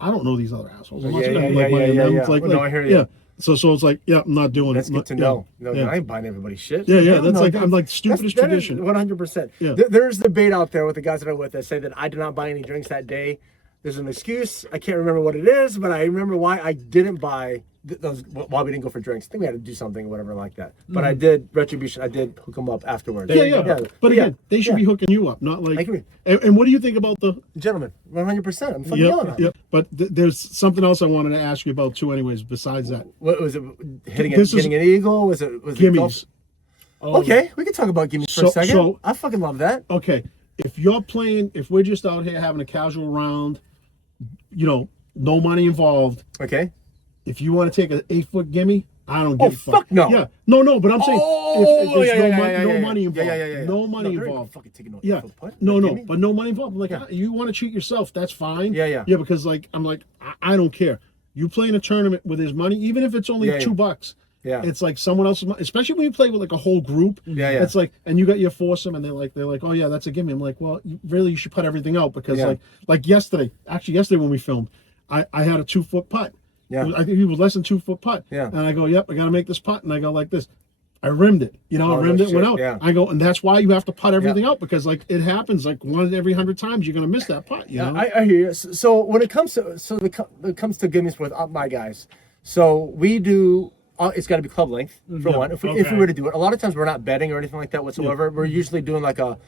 I don't know these other assholes. I'm not Yeah, gonna yeah, be like yeah, one of yeah, them. yeah. It's like, No, I hear you. yeah. So it's like, yeah, I'm not doing That's it. good to Yeah, know. No, yeah. I ain't buying everybody's shit. Yeah, yeah, Hell that's no, like, dude. I'm like, stupidest tradition. 100%. Yeah. There's debate out there with the guys that I'm with that say that I did not buy any drinks that day. There's an excuse. I can't remember what it is, but I remember why I didn't buy why we didn't go for drinks. I think we had to do something, whatever like that. But I did retribution. I did hook them up afterwards. Yeah. But again, they should be hooking you up, not like. I agree. And what do you think about the? Gentlemen, 100%. I'm fucking yelling at you. Yep. But there's something else I wanted to ask you about too. Anyways, besides that, What was it? Hitting This is- an eagle? Was it gimmies. golf? Okay, we can talk about gimmies for a second. So- I fucking love that. Okay, if you're playing, if we're just out here having a casual round, no money involved. Okay. If you want to take an 8-foot gimme, I don't give a fuck. Fuck no. Yeah, no. But I'm saying if there's no money involved, Yeah. no money there ain't no involved. fucking taking no Yeah, full putt. no, Gimme? but no money involved. I'm like, you want to treat yourself, that's fine. Yeah. Yeah, because like I'm like, I don't care. You play in a tournament with his money, even if it's only $2. Yeah. It's like someone else's money, especially when you play with like a whole group. Yeah. It's like, and you got your foursome, and they're like, oh yeah, that's a gimme. I'm like, well, you should put everything out because like yesterday when we filmed, I had a 2-foot putt. Yeah. I think he was less than 2-foot putt. Yeah. And I go, yep, I got to make this putt. And I go like this. I rimmed it. I rimmed it, went out. Yeah. I go, and that's why you have to putt everything out because like it happens like one every 100 times you're going to miss that putt, you know? I hear you. So when it comes to gimmies with my guys, so we do. It's got to be club length for one. If we were to do it, a lot of times we're not betting or anything like that whatsoever. We're usually doing like a.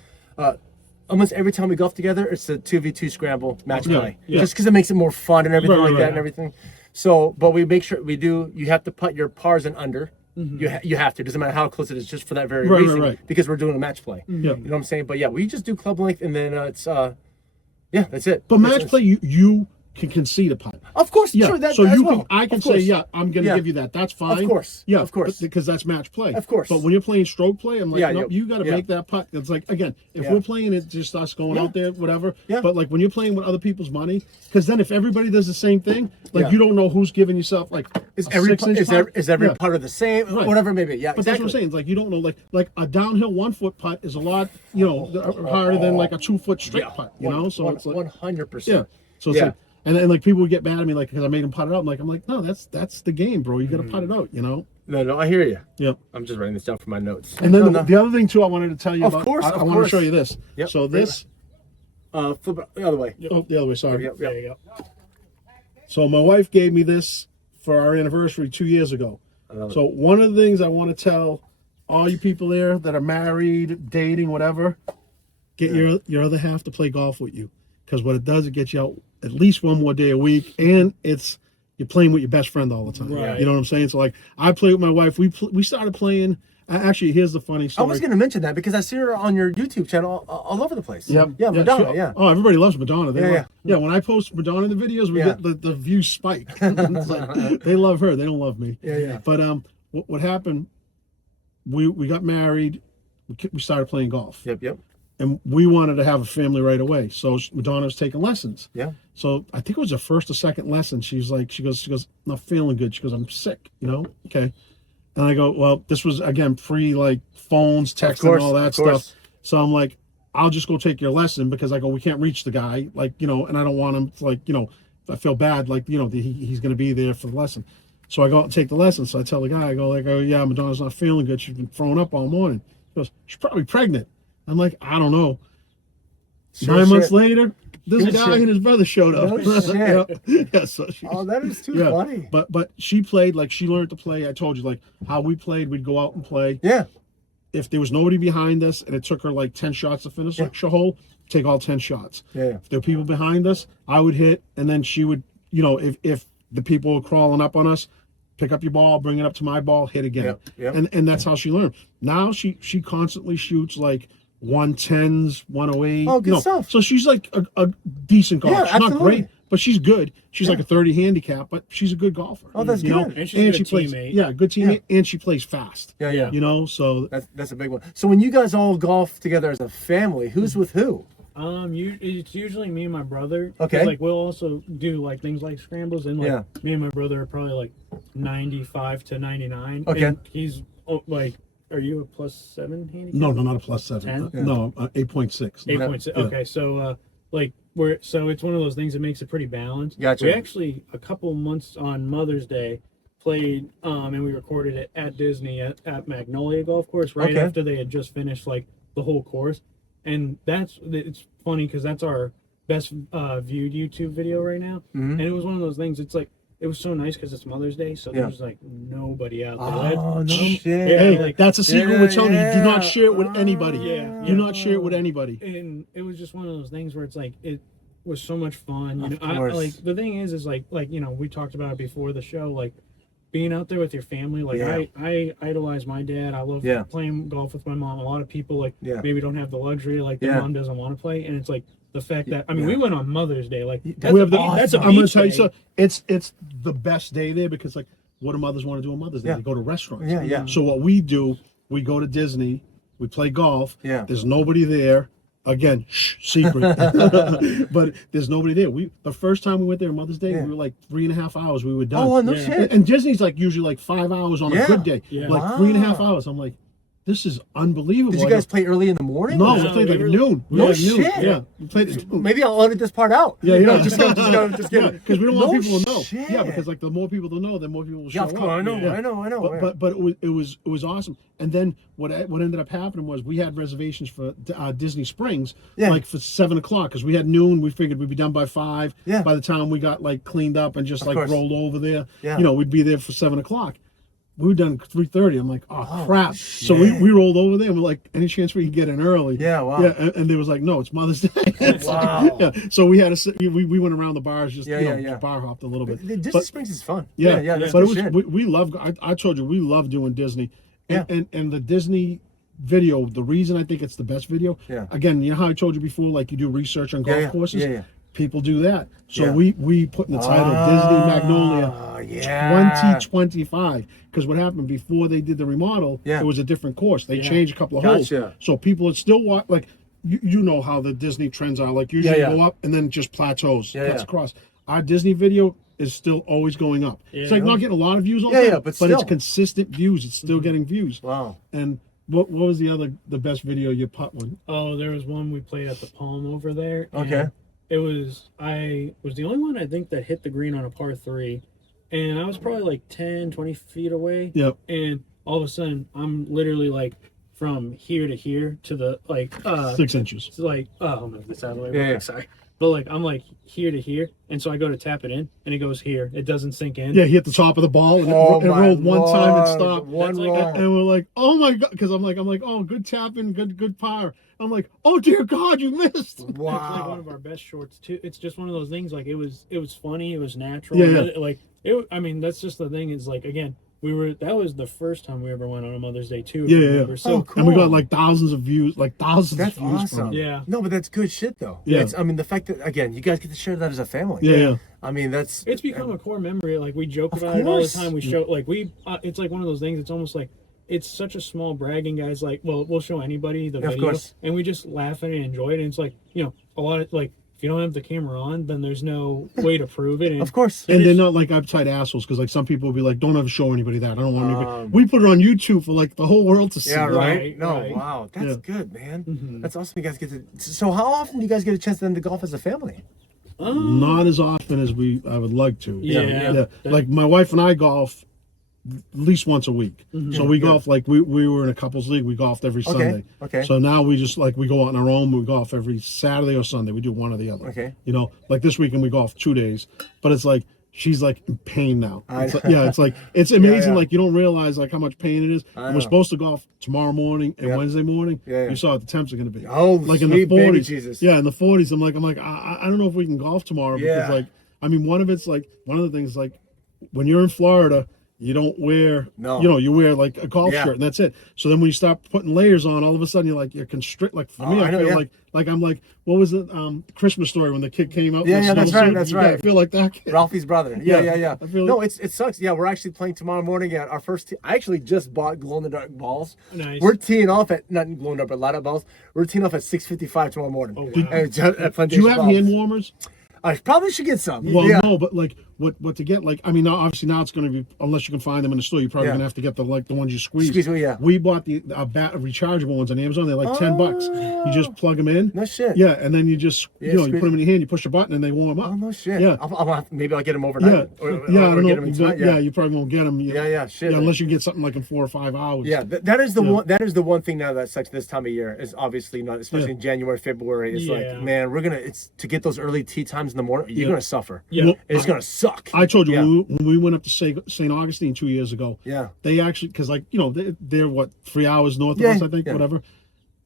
Almost every time we golf together, it's a 2v2 scramble match play. Just because it makes it more fun and everything like that and everything. So, but we make sure we do. You have to put your pars and under. You have to. Doesn't matter how close it is, just for that very reason. Because we're doing a match play. You know what I'm saying? But yeah, we just do club length, and then it's that's it. But match play, you can concede a putt. Of course, Yeah. sure. That, So as you well. I can Of course. say, yeah, I'm going to give you that. That's fine. Of course. Yeah, Of course. because that's match play. Of course. But when you're playing stroke play, I'm like, Yeah, no, yeah. you got to make that putt. It's like, again, if we're playing it, just us going out there, whatever. Yeah. But like when you're playing with other people's money, because then if everybody does the same thing, like you don't know who's giving yourself like Is a every 6-inch putt. is every Yeah. putter the same? Right. Whatever it may be. Yeah, But that's what I'm saying. It's like you don't know, like a downhill 1-foot putt is a lot, harder than like a 2-foot straight putt. So it's like 100%. yeah. So it's like, and like people would get mad at me like because I made them putt it out. I'm like, no, that's the game, bro. You got to putt it out. No, I hear you. Yeah. I'm just writing this down for my notes. And then the other thing too, I wanted to tell you Of about. course, I of want to course. show you this. Yep. So this. Flip it the other way. Oh, the other way. Sorry. Yep. There you go. So my wife gave me this for our anniversary 2 years ago. So one of the things I want to tell all you people there that are married, dating, whatever, get your other half to play golf with you, because what it does, it gets you out at least one more day a week, and you're playing with your best friend all the time. Right. You know what I'm saying? So like I play with my wife. We started playing. Actually, here's the funny I story. was going to mention that because I see her on your YouTube channel all over the place. Yep. Yeah, Madonna. Sure. Yeah. Oh, everybody loves Madonna. Yeah. When I post Madonna in the videos, we get the views spike. It's like, they love her. They don't love me. Yeah. But what happened? We got married. We started playing golf. Yep. And we wanted to have a family right away. So Madonna was taking lessons. Yeah. So I think it was her first or second lesson. She goes, not feeling good. She goes, I'm sick. Okay. And I go, well, this was again pre like phones, texting, and all that stuff. So I'm like, I'll just go take your lesson because I go, we can't reach the guy, and I don't want him to, like, I feel bad, like, he's going to be there for the lesson. So I go out and take the lesson. So I tell the guy, I go, yeah, Madonna's not feeling good. She's been throwing up all morning. He goes, she's probably pregnant. I'm like, I don't know. 9 months later, this guy and his brother showed up. No shit. Yeah, so That is too funny. But she played, like, she learned to play. I told you, like, how we played, we'd go out and play. Yeah. If there was nobody behind us and it took her like 10 shots to finish a hole, take all 10 shots. Yeah. If there were people behind us, I would hit, and then she would, if the people were crawling up on us, pick up your ball, bring it up to my ball, hit again. Yep. And that's how she learned. Now she constantly shoots like 110s, 108. Oh, good stuff. So she's like a decent golfer. Yeah, She's not absolutely. great, but she's good. She's like a 30 handicap, but she's a good golfer. Oh, that's good. And she's a good plays, teammate. yeah, good teammate, and she plays fast. Yeah. So That's a big one. So when you guys all golf together as a family, who's with who? It's usually me and my brother. Okay. Like we'll also do like things like scrambles, and like Yeah. me and my brother are probably like 95 to 99. Okay. And he's like, are you a +7 handicap? no, not a +7. 10? No, 8.6. 8.6. Yeah. Okay, so like so it's one of those things that makes it pretty balanced. Gotcha. We actually a couple months on Mother's Day played and we recorded it at Disney at Magnolia Golf Course right after they had just finished like the whole course, and it's funny because that's our best viewed YouTube video right now, and it was one of those things. It's like it was so nice because it's Mother's Day, so there's like nobody out there. Oh, no shit. Hey, like, that's a secret we're telling you. Do not share it with Yeah. anybody. Yeah. Do not share it with anybody. And it was just one of those things where it's like it was so much fun. You Of know, course. like the thing is like you know, we talked about it before the show, like being out there with your family. Like I idolize my dad. I love playing golf with my mom. A lot of people like maybe don't have the luxury, like their mom doesn't want to play, and it's like the fact that I mean we went on Mother's Day, like that's We have the, that's a I'm going beach to tell you day. so. It's the best day there because like what do mothers want to do on Mother's Day? They go to restaurants. Yeah. So what we do, we go to Disney, we play golf. Yeah. There's nobody there. Again, secret. But there's nobody there. The first time we went there on Mother's Day, we were like 3.5 hours. We were done. Oh, no shit. And Disney's like usually like 5 hours on a good day. Yeah. Like Wow. 3.5 hours. I'm like, this is unbelievable. Did you guys play early in the morning? No, No, we played we like were- at noon. We No played at noon. shit. Yeah, we played at noon. Maybe I'll edit this part out. Yeah, yeah. Just kidding. Because we don't want No people to know. shit. Yeah, because like the more people to know, the more people will show Yeah, of course. up. I know. Yeah. I know. But it was awesome. And then what ended up happening was we had reservations for Disney Springs like for 7 o'clock because we had noon. We figured we'd be done by 5. Yeah. By the time we got like cleaned up and just like course. rolled over there, Yeah. you know, we'd be there for 7 o'clock. We were done at 3:30. I'm like, oh crap! shit. So we rolled over there and we're like, any chance we can get in early? Yeah, wow. Yeah, and they was like, no, it's Mother's Day. It's like, Wow. yeah. So we had we went around the bars just Yeah. just bar hopped a little bit. Disney But- Springs is fun. yeah, That's but it good was shit. we love. I told you we love doing Disney, and, Yeah. and the Disney video. The reason I think it's the best video. Yeah. Again, you know how I told you before, like you do research on golf Yeah. courses. Yeah. People do that. So Yeah. we put in the title Disney Magnolia yeah. 2025 because what happened before they did the remodel, Yeah. it was a different course. They Yeah. changed a couple of Gotcha. holes. So people would still walk like you know how the Disney trends are. Like usually Yeah. go up and then just plateaus, Yeah, cuts yeah. across. Our Disney video is still always going up. It's like Yeah. not getting a lot of views all Yeah, the time, yeah, but it's still. consistent views. It's still getting views. Wow. And what was the best video you put one? Oh, there was one we played at the Palm over there. and Okay. It was I was the only one I think that hit the green on a par 3, and I was probably like 10, 20 feet away. Yep. And all of a sudden, I'm literally like from here to here to the like 6 inches. it's like I'm gonna this out of the way. Yeah, real quick, yeah. Sorry, but like I'm like here to here, and so I go to tap it in, and it goes here. It doesn't sink in. Yeah, he hit the top of the ball and Oh it my rolled one time and Lord. stopped. One That's like roll. And we're like, oh my god, because I'm like, oh, good tapping, good par. I'm like, oh dear God, you missed. It's like one Wow. of our best shorts too. It's just one of those things. Like it was funny. It was natural. Yeah, yeah. Like it. I mean, that's just the thing. Is like again, that was the first time we ever went on a Mother's Day too. if Yeah, you yeah, yeah. remember. So Oh, cool. And we got like thousands of views, That's of views awesome. from it. Yeah. No, but that's good shit though. Yeah. I mean, the fact that again, you guys get to share that as a family. Yeah, yeah. I mean, that's it's become a core memory. Like we joke Of about it all the course. time. We show like it's like one of those things. It's almost like it's such a small bragging, guys. Like, well, we'll show anybody the Of video, course. and we just laugh at it and enjoy it. And it's like a lot of like if you don't have the camera on, then there's no way to prove it. And Of course. And It they're is- not like uptight assholes because like some people will be like, don't ever show anybody that. I don't want anybody. Um, We put it on YouTube for like the whole world to see. Yeah, right. Right, No, right. wow, that's Yeah. good, man. Mhm. That's awesome. You guys get to. So, how often do you guys get a chance then to golf as a family? Not as often as I would like to. Yeah. Yeah. Like my wife and I golf at least once a week. So we golf like we were in a couples league. We golfed every Sunday. okay. So now we just like we go out on our own. We golf every Saturday or Sunday. We do one or the other. Okay. You know, like this weekend we golf 2 days, but it's like she's like in pain now. It's like, yeah, it's like it's amazing. yeah. Like you don't realize like how much pain it is. I And we're know. supposed to golf tomorrow morning and Yep. Wednesday morning. Yeah, yeah. You saw what the temps are going to be. Oh, like in sweet the baby 40s. Jesus. Yeah, in the 40s. I'm like I don't know if we can golf tomorrow Yeah. because like I mean one of the things like when you're in Florida. You don't wear, No. you wear like a golf Yeah. shirt and that's it. So then when you start putting layers on, all of a sudden you're constrict. Like for me, I I know, feel yeah. like I'm like, what was it? Christmas Story when the kid came out. Yeah, in the yeah, that's right, snowsuit? that's Yeah, right. I feel like that kid. Ralphie's brother. Yeah. Yeah, I feel No, like- it sucks. Yeah, we're actually playing tomorrow morning at our first. I actually just bought glow in the dark balls. Nice. We're teeing off at not glow in the dark, but light up balls. We're teeing off at 6:55 tomorrow morning. Oh, wow. At Do you Plantation have Balls. hand warmers? I probably should get some. Well, yeah. no, but like what to get. Like, I mean, now, obviously now it's going to be, unless you can find them in the store, you're probably going to have to get the ones you squeeze. Yeah. We bought the rechargeable ones on Amazon. They're like $10. You just plug them in. No shit. Yeah, and then you just you put them in your hand, you push a button, and they warm up. Oh no shit. Yeah. Maybe I'll get them overnight. Yeah. Or I don't get know. them in time. Yeah. You probably won't get them. Shit. Yeah, unless you get something like in 4 or 5 hours. Yeah, that is the one. That is the one thing now that sucks this time of year is obviously not, especially in January, February. It's like, man, it's to get those early tea times in the morning. You're gonna suffer. Yeah, well, it's gonna suck. I told you when we went up to St. Augustine 2 years ago. Yeah, they actually, because like they're what 3 hours north of us, I think, whatever.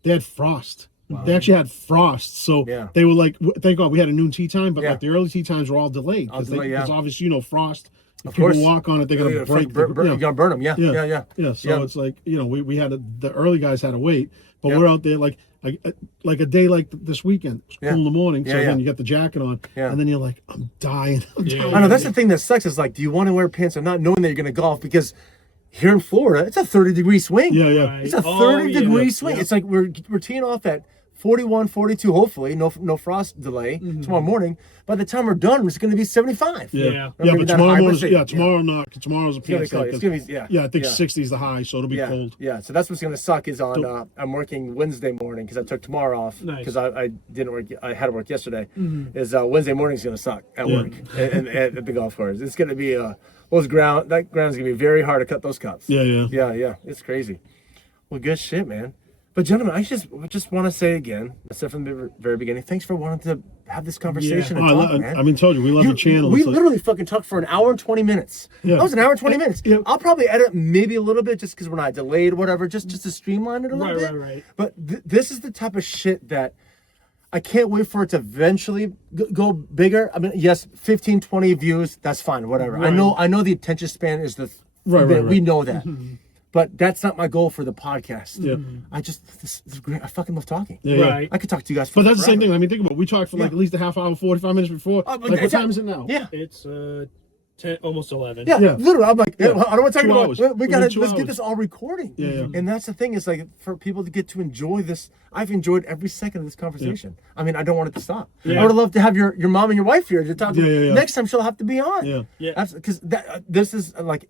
They had frost. Wow. They actually had frost, so they were like, thank God we had a noon tea time, but like the early tea times were all delayed because obviously frost. If people walk on it, they're gonna break. You're gonna burn them. Yeah. So it's like we had the early guys had to wait, but we're out there like a day like this weekend. It's cool in the morning, so then you got the jacket on, and then you're like, I'm dying. I know that's the thing that sucks is like, do you want to wear pants or not, knowing that you're gonna golf because. Here in Florida, it's a 30-degree swing. Yeah. It's a 30-degree swing. It's like we're teeing off at 41, 42, hopefully, no frost delay tomorrow morning. By the time we're done, it's going to be 75. Yeah, but tomorrow morning, tomorrow's a pants day. It's going to be, I think 60 is the high, so it'll be cold. Yeah, so that's what's going to suck is on, I'm working Wednesday morning because I took tomorrow off because I didn't work, I had to work yesterday, is Wednesday morning is going to suck at work and at the golf course. It's going to be, that ground's going to be very hard to cut those cuts. Yeah, it's crazy. Well, good shit, man. But gentlemen, I just want to say again, I said from the very beginning, thanks for wanting to have this conversation and talk, man. I mean, told you, we love your channel. We literally fucking talked for an hour and 20 minutes. Yeah. That was an hour and 20 minutes. Yeah. I'll probably edit maybe a little bit just because we're not delayed, whatever, just to streamline it a little bit. Right. But this is the type of shit that I can't wait for it to eventually go bigger. I mean, yes, 15, 20 views, that's fine, whatever. Right. I know the attention span is right. We know that. But that's not my goal for the podcast. Yeah. This is great. I fucking love talking. Yeah. Right. I could talk to you guys But that's the same thing. I mean, think about it. We talked for like at least a half hour, 45 minutes before. What time is it now? Yeah. It's 10, almost 11. Yeah. Literally. I'm like, I don't want to talk about we gotta let's get this all recording. Yeah. And that's the thing, is like for people to get to enjoy this. I've enjoyed every second of this conversation. I mean, I don't want it to stop. I would love to have your mom and your wife here to talk to. Next time she'll have to be on. Yeah. Because this is like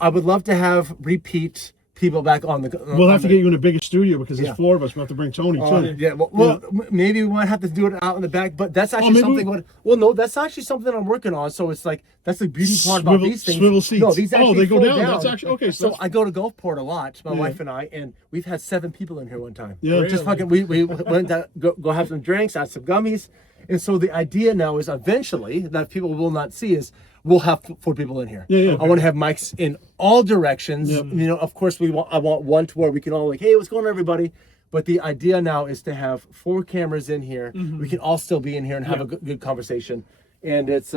I would love to have repeat people back on the. We'll have to get you in a bigger studio because there's 4 of us. We'll have to bring Tony too. Yeah. Well, maybe we might have to do it out in the back, but that's actually something. No, that's actually something I'm working on. So it's like that's the beauty part about these things. Swivel seats. No, these actually they go down. down. That's actually okay. So I go to Gulfport a lot, my wife and I, and we've had 7 people in here one time. Yeah. Just fucking. We went to go have some drinks, had some gummies, and so the idea now is eventually that people will not see is. We'll have 4 people in here. Yeah. I want to have mics in all directions. Yeah. You know, of course, I want one to where we can all like, hey, what's going on, everybody? But the idea now is to have 4 cameras in here. We can all still be in here and have a good conversation. And it's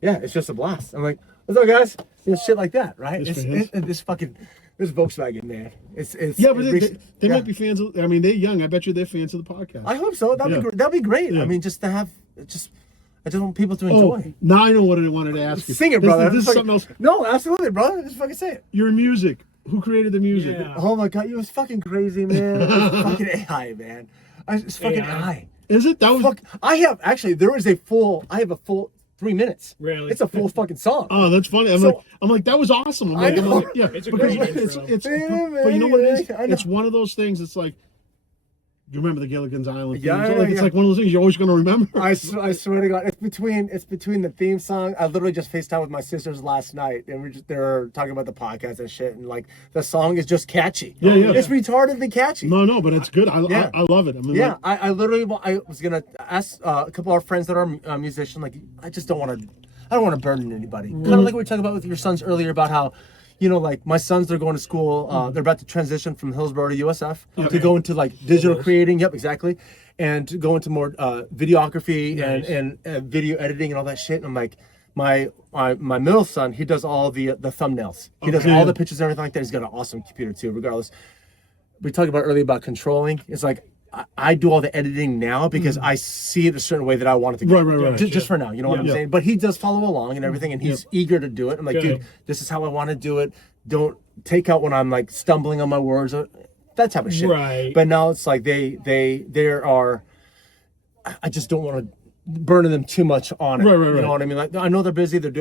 it's just a blast. I'm like, what's up, guys? Shit like that, right? This Volkswagen, man. But they might be fans of. I mean, they're young. I bet you they're fans of the podcast. I hope so. That'd be great. I mean, just to have I just want people to enjoy. Now I know what I wanted to ask you. Sing it, brother. This is something else. No, absolutely, brother. Just fucking say it. Your music. Who created the music? Yeah. Oh my god, you was fucking crazy, man. It's fucking AI, man. It's fucking AI. Is it? That was. I have a full 3 minutes. Really? It's a full fucking song. Oh, that's funny. I'm like, that was awesome. I'm like, yeah, it's a great intro. But you know what it is? It's one of those things. It's like. You remember the Gilligan's Island theme? It's like one of those things you're always going to remember. I swear to God, it's between the theme song. I literally just FaceTimed with my sisters last night, and they're talking about the podcast and shit, and like the song is just catchy. Yeah. It's retardedly catchy. No, but it's good. I love it. I mean, I literally was gonna ask a couple of our friends that are musicians. Like, I don't want to burden anybody. Kind of like we were talking about with your sons earlier about how. You know, like my sons, they're going to school. They're about to transition from Hillsborough to USF to go into like digital creating. Yep, exactly, and to go into more videography and video editing and all that shit. And I'm like, my middle son, he does all the thumbnails. He does all the pictures and everything like that. He's got an awesome computer too. Regardless, we talked about earlier about controlling. It's like. I do all the editing now because I see it a certain way that I want it to go. Right. Just for now, you know what I'm saying? But he does follow along and everything, and he's eager to do it. I'm like, dude, this is how I want to do it. Don't take out when I'm like stumbling on my words, or that type of shit. Right. But now it's like there are. I just don't want to. burning them too much on it. Right. You know what I mean? Like, I know they're busy. They're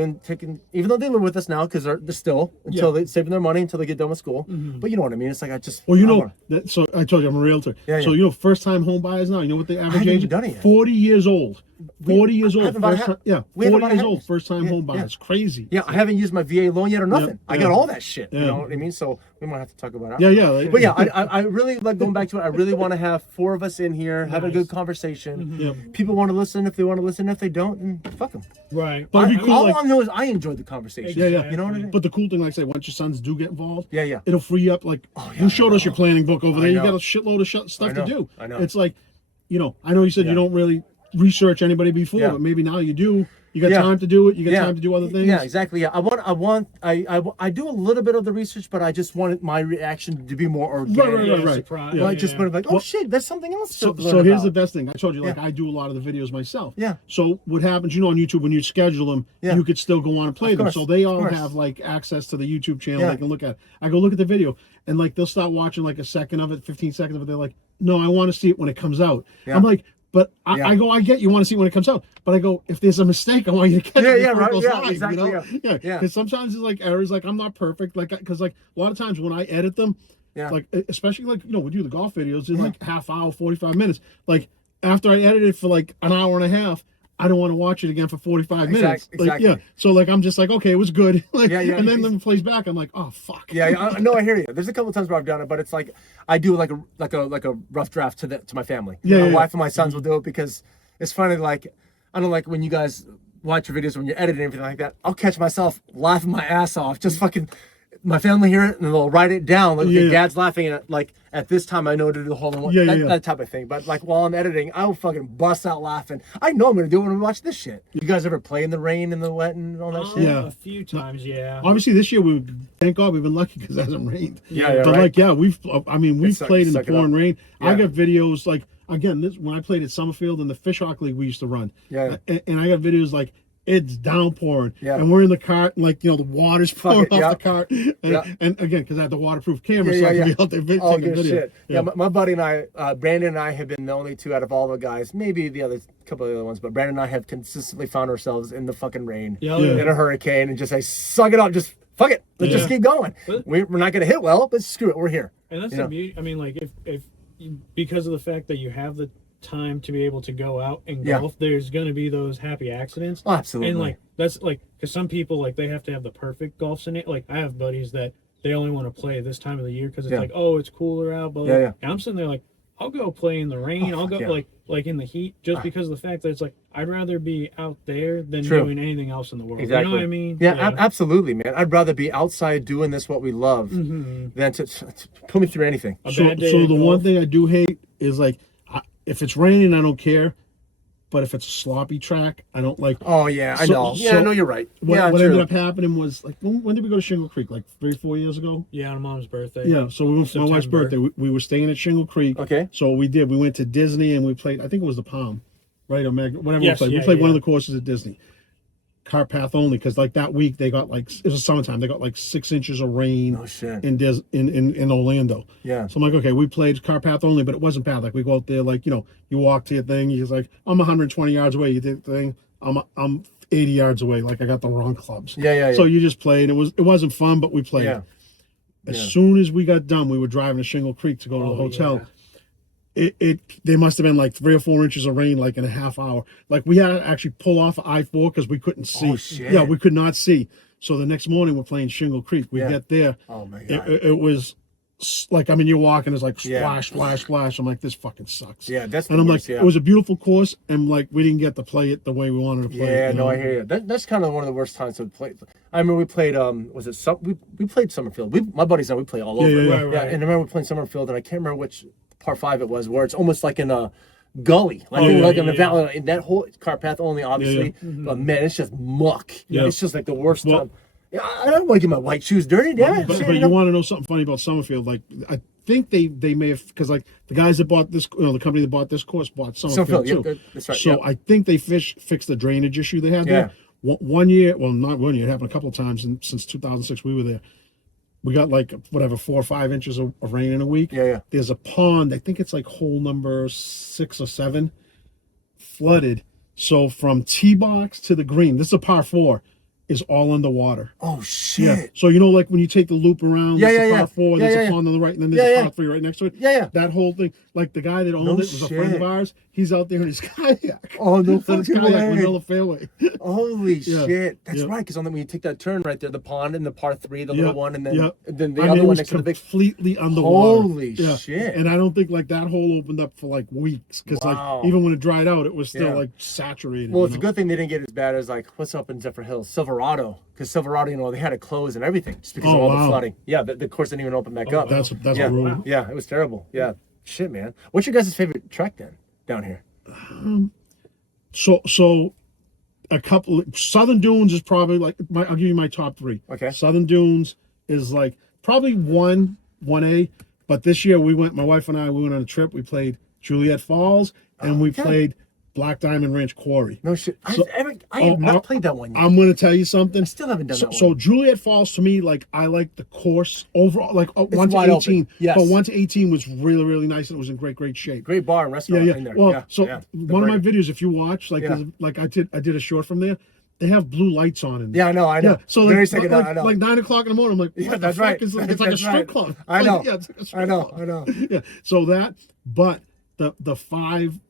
even though they live with us now, because they're still until they're saving their money until they get done with school. But you know what I mean? It's like So I told you I'm a realtor. Yeah, so first time home buyers now. You know what the average age? Done it yet. 40 years old. 40 years old. First time, 40 years old. First time home buyer. It's crazy. Yeah, I haven't used my VA loan yet or nothing. I got all that shit. You know what I mean? So we might have to talk about it. Yeah. But yeah, I really like going back to it. I really want to have 4 of us in here having a good conversation. People want to listen. If they want to listen, if they don't, then fuck them. Right. But all I know is I enjoyed the conversation. Yeah. You know what I mean? But the cool thing, like I say, once your sons do get involved, it'll free up. Like you showed us your planning book over there. You got a shitload of stuff to do. I know. It's like, I know you said you don't really research anybody before, but maybe now you do. You got time to do it. You got time to do other things. Yeah, exactly. Yeah, I do a little bit of the research, but I just wanted my reaction to be more organic. Right. Like just put it like, oh shit, that's something else. So here's the best thing. I told you, like I do a lot of the videos myself. Yeah. So what happens, on YouTube when you schedule them, you could still go on and play them. So they all have like access to the YouTube channel. They can look at it. I go look at the video, and like they'll start watching like a second of it, 15 seconds of it. They're like, no, I want to see it when it comes out. I'm like, but I go, I get you want to see it when it comes out. But I go, if there's a mistake, I want you to catch it before it goes live, exactly. Because sometimes it's like errors, like I'm not perfect. Like, because like a lot of times when I edit them, like, especially like, we do the golf videos, it's like half hour, 45 minutes. Like after I edit it for like an hour and a half, I don't want to watch it again for 45 minutes. Like, so like I'm just like, okay, it was good. Like, and then when it plays back, I'm like, oh fuck. I hear you. There's a couple of times where I've done it, but it's like I do like a rough draft to my family. My wife and my sons will do it because it's funny. Like I don't like when you guys watch your videos when you're editing and everything like that. I'll catch myself laughing my ass off, just fucking. My family hear it and they'll write it down. Like, okay, Dad's laughing at like at this time I know to do the whole that type of thing. But like while I'm editing, I'll fucking bust out laughing. I know I'm gonna do it when we watch this shit. You guys ever play in the rain and the wet and all that shit? A few times, Obviously this year thank God we've been lucky because it hasn't rained. But we've played in the pouring rain. I got videos like again when I played at Summerfield in the Fish Hawk League we used to run. And I got videos like it's downpouring and we're in the cart and like the water's pouring off the cart and again because I had the waterproof camera so I could be out there taking video. Shit. My buddy and I Brandon and I have been the only 2 out of all the guys, maybe the other couple of the other ones, but Brandon and I have consistently found ourselves in the fucking rain in a hurricane and just say suck it up, just fuck it, let's just keep going. We're not gonna hit well, but screw it, we're here. And that's the beauty. I mean, like if because of the fact that you have the time to be able to go out and golf, there's going to be those happy accidents. Absolutely. And like that's like because some people like they have to have the perfect golf scenario. Like I have buddies that they only want to play this time of the year because it's like, oh, it's cooler out. But and I'm sitting there like, I'll go play in the rain. I'll go like in the heat just because of the fact that it's like I'd rather be out there than doing anything else in the world. Exactly. You know what I mean? Absolutely, man. I'd rather be outside doing this what we love than to put me through anything. So the one thing I do hate is like if it's raining, I don't care. But if it's a sloppy track, I don't like. Oh yeah, I know. Yeah, I know you're right. What ended up happening was like when did we go to Shingle Creek? Like 3 or 4 years ago. Yeah, on Mom's birthday. Yeah, so we went for my wife's birthday. We were staying at Shingle Creek. Okay. So we did. We went to Disney and we played. I think it was the Palm, right or whatever we played. We played one of the courses at Disney. Cart path only because like that week they got like it was summertime. They got like 6 inches of rain. Oh shit. In Orlando. Yeah. So I'm like, okay, we played cart path only, but it wasn't path. Like we go out there, like you walk to your thing. He's like, I'm 120 yards away. You did the thing. I'm 80 yards away. Like I got the wrong clubs. Yeah. So you just played. It wasn't fun, but we played. Yeah. As soon as we got done, we were driving to Shingle Creek to go to the hotel. Yeah. There must have been like 3 or 4 inches of rain like in a half hour. Like we had to actually pull off I-4 because we couldn't see. Oh, shit. Yeah, we could not see. So the next morning we're playing Shingle Creek. We get there. Oh my God. It was like, I mean, you're walking, it's like splash, splash, splash. I'm like, this fucking sucks. Yeah, that's and I'm like, it was a beautiful course, and like we didn't get to play it the way we wanted to play it. Yeah, no, I hear you. That's kind of one of the worst times to play. I remember we played we played Summerfield. My buddies and we play all over. Yeah. And I remember playing Summerfield, and I can't remember which par 5 it was, where it's almost like in a gully, like in a valley. In that whole cart path only, obviously. But man, it's just muck. Yeah. It's just like the worst time. Yeah, I don't want to get my white shoes dirty, damn it. But you want to know something funny about Summerfield? Like I think they may have, because like the guys that bought this, the company that bought this course bought Summerfield too. Yeah, that's right. So I think they fixed the drainage issue they had there. One year, well, not 1 year, it happened a couple of times since 2006 we were there. We got like 4 or 5 inches of rain in a week. Yeah. There's a pond, I think it's like hole number 6 or 7, flooded. So from tee box to the green, this is a par 4, is all underwater. Oh shit. Yeah. So you know, like when you take the loop around, Yeah, there's yeah, a par 4, yeah, there's yeah, a pond on the right, and then there's a par 3 right next to it. Yeah, yeah. That whole thing, like the guy that owned No it was a friend shit. of ours. He's out there in his kayak. Oh, no On his fucking kayak in the way. middle of fairway. Holy Yeah, shit. That's yeah. right, because when you take that turn right there, the pond and the par 3, the Yeah, little one, and then, yeah. the I mean, other it one was next to the big. completely underwater. Holy Yeah. shit. And I don't think like that hole opened up for like weeks because Wow. like even when it dried out, it was still Yeah. like saturated. Well, you it's a know? good thing they didn't get as bad as like what's up in Zephyr Hills, Silverado, because Silverado, they had to close and everything just because of Oh, all the wow. flooding. Yeah, the course didn't even open back up. That's yeah. brutal. Yeah, it was terrible. Yeah, shit, man. What's your guys' favorite track then down here? So a couple Southern Dunes is probably like I'll give you my top 3. Okay. Southern Dunes is like probably 1A, but this year my wife and I went on a trip. We played Juliet Falls and we Okay. played Black Diamond Ranch Quarry. No shit. So- I have not played that one yet. I'm going to tell you something. I still haven't done that So one. Juliet Falls to me, like I like the course overall, like 1 to wide 18. open. Yes. But 1 to 18 was really, really nice and it was in great shape. Great bar and Yeah, restaurant yeah. in there. Well, yeah, so yeah. one of my videos, if you watch, like, Yeah. like I did a short from there. They have blue lights on in there. Yeah, I know. Yeah, so Very like, second, like, I know. like 9 o'clock in the morning, I'm like, what Yeah, the that's fuck right. is it's like a That's strip right. club. I Like, know. yeah, it's like a strip I know. club. I know. Yeah, so that, but the 5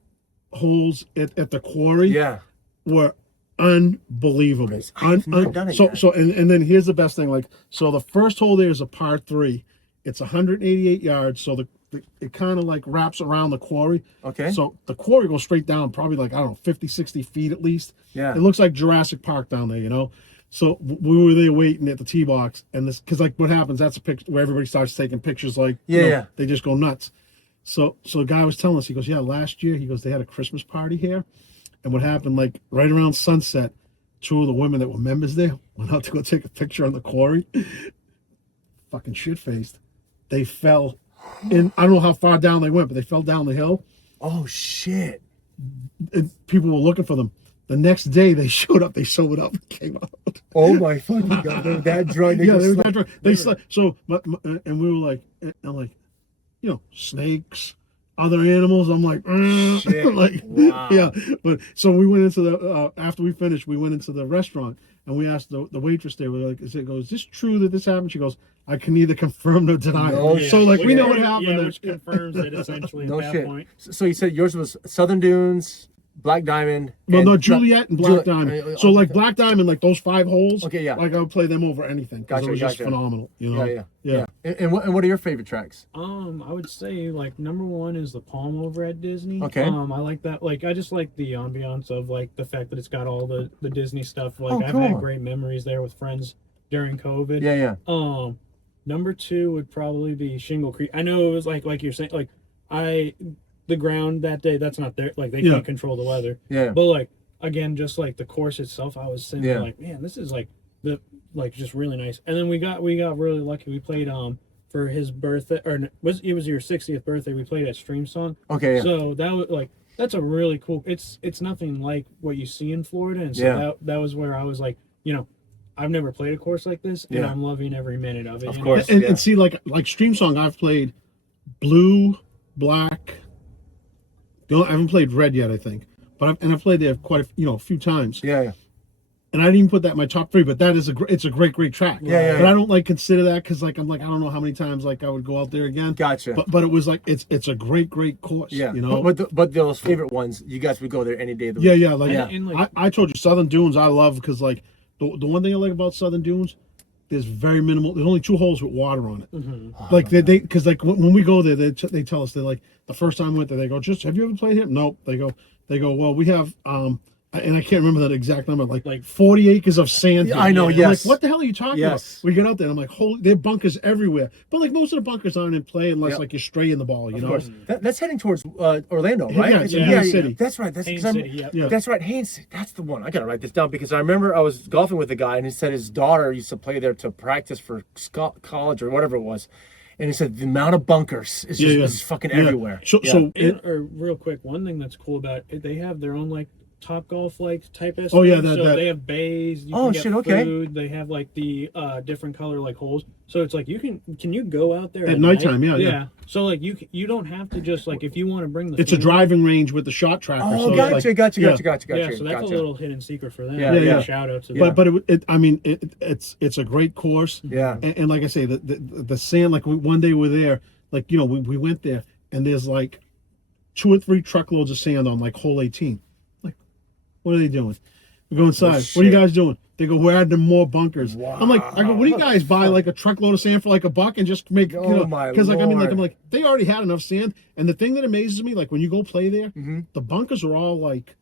holes at the quarry Yeah. were unbelievable. I've not done it so yet. so and then here's the best thing. Like so, the first hole there is a par 3. It's 188 yards. So it kind of like wraps around the quarry. Okay. So the quarry goes straight down, probably like I don't know, 50, 60 feet at least. Yeah. It looks like Jurassic Park down there, you know. So we were there waiting at the tee box, and this because like what happens? That's a picture where everybody starts taking pictures. Like Yeah. they just go nuts. So the guy was telling us, he goes, yeah, last year, he goes, they had a Christmas party here. And what happened, like right around sunset, 2 of the women that were members there went out to go take a picture on the quarry. Fucking shit-faced. They fell in, I don't know how far down they went, but they fell down the hill. Oh shit. And people were looking for them. The next day they showed up, they sobered up and came out. Oh my fucking god. They were that drunk. Yeah, they were that drunk. They slept. So, and we were like, I'm like, snakes, other animals. I'm like, Shit. like, Wow. yeah. But so we went into the after we finished, we went into the restaurant and we asked the waitress there. We're like, is this true that this happened? She goes, I can neither confirm nor deny No it. So like, we know what Yeah, happened. which confirms it essentially No at that shit. point. So you said yours was Southern Dunes, Black Diamond. Well, and no, Juliet and Black Juliet- Diamond. So like Black Diamond, like those 5 holes. Okay, yeah. Like I would play them over anything because Gotcha, it was just gotcha. phenomenal. You know. Yeah. And what are your favorite tracks? I would say like number 1 is the Palm over at Disney. Okay. I like that. Like I just like the ambiance of like the fact that it's got all the Disney stuff. Like Oh, I've cool. had great memories there with friends during COVID. Yeah. Number 2 would probably be Shingle Creek. I know it was like you're saying, like the ground that day, that's not there. Like they Yeah. can't control the weather. Yeah. But like again, just like the course itself, I was sitting there Yeah. like, man, this is like just really nice. And then we got really lucky. We played for his birthday, or it was your 60th birthday. We played at Stream Song. Okay. Yeah. So that was like that's a really cool. It's nothing like what you see in Florida, and so Yeah. that was where I was like, I've never played a course like this, and Yeah. I'm loving every minute of it. Of you know? course. And, Yeah. and see, like Stream Song, I've played blue, black. I haven't played red yet, I think, but I've played there quite a few times. Yeah. And I didn't even put that in my top 3, but that is it's a great track. Yeah. But I don't like consider that because like I'm like I don't know how many times like I would go out there again. Gotcha. But it was like it's a great course. Yeah. You know. But those favorite ones, you guys would go there any day of the week. Yeah. Like, Yeah. And, like, I told you, Southern Dunes I love because like the one thing I like about Southern Dunes, there's very minimal. There's only 2 holes with water on it. Mm-hmm. Like they because like when we go there, they tell us they're like the first time we went there, they go, just have you ever played here? Nope. They go well we have and I can't remember that exact number, like 40 acres of sand. Yeah, here. I know, I'm yes. like, what the hell are you talking Yes. about? We get out there, and I'm like, holy, there are bunkers everywhere. But like most of the bunkers aren't in play unless Yep. like you're straying the ball, you Of know. course. That's heading towards Orlando, right? Yeah, it's in Haines City. That's right. That's Haines 'cause I'm- City, yep. Yeah. That's right. Haines. That's the one. I gotta write this down because I remember I was golfing with a guy and he said his daughter used to play there to practice for college or whatever it was, and he said the amount of bunkers is just fucking everywhere. So Yeah. so And, or real quick, one thing that's cool about it, they have their own like Top Golf like type of. Oh, yeah, so that- they have bays. You Oh, can get shit, okay. Food. They have like the different color like holes. So it's like can you go out there At nighttime, night? yeah. So like you don't have to just like if you want to bring the. It's a food- driving range with the shot tracker. Oh, so it's gotcha, like- gotcha, yeah. gotcha, gotcha, Yeah, gotcha. so that's gotcha. a little hidden secret for them. Yeah, yeah. Shout out to them. But I mean, it's a great course. Yeah. And like I say, the sand. Like one day we're there, like we went there, and there's like 2 or 3 truckloads of sand on like hole 18. Like, what are they doing? We go inside. What are you guys doing? They go, we're adding more bunkers. Wow. I go, what do you guys buy like a truckload of sand for like $1 and just make my because like I mean like Lord. I'm like they already had enough sand. And the thing that amazes me, like when you go play there, Mm-hmm. the bunkers are all like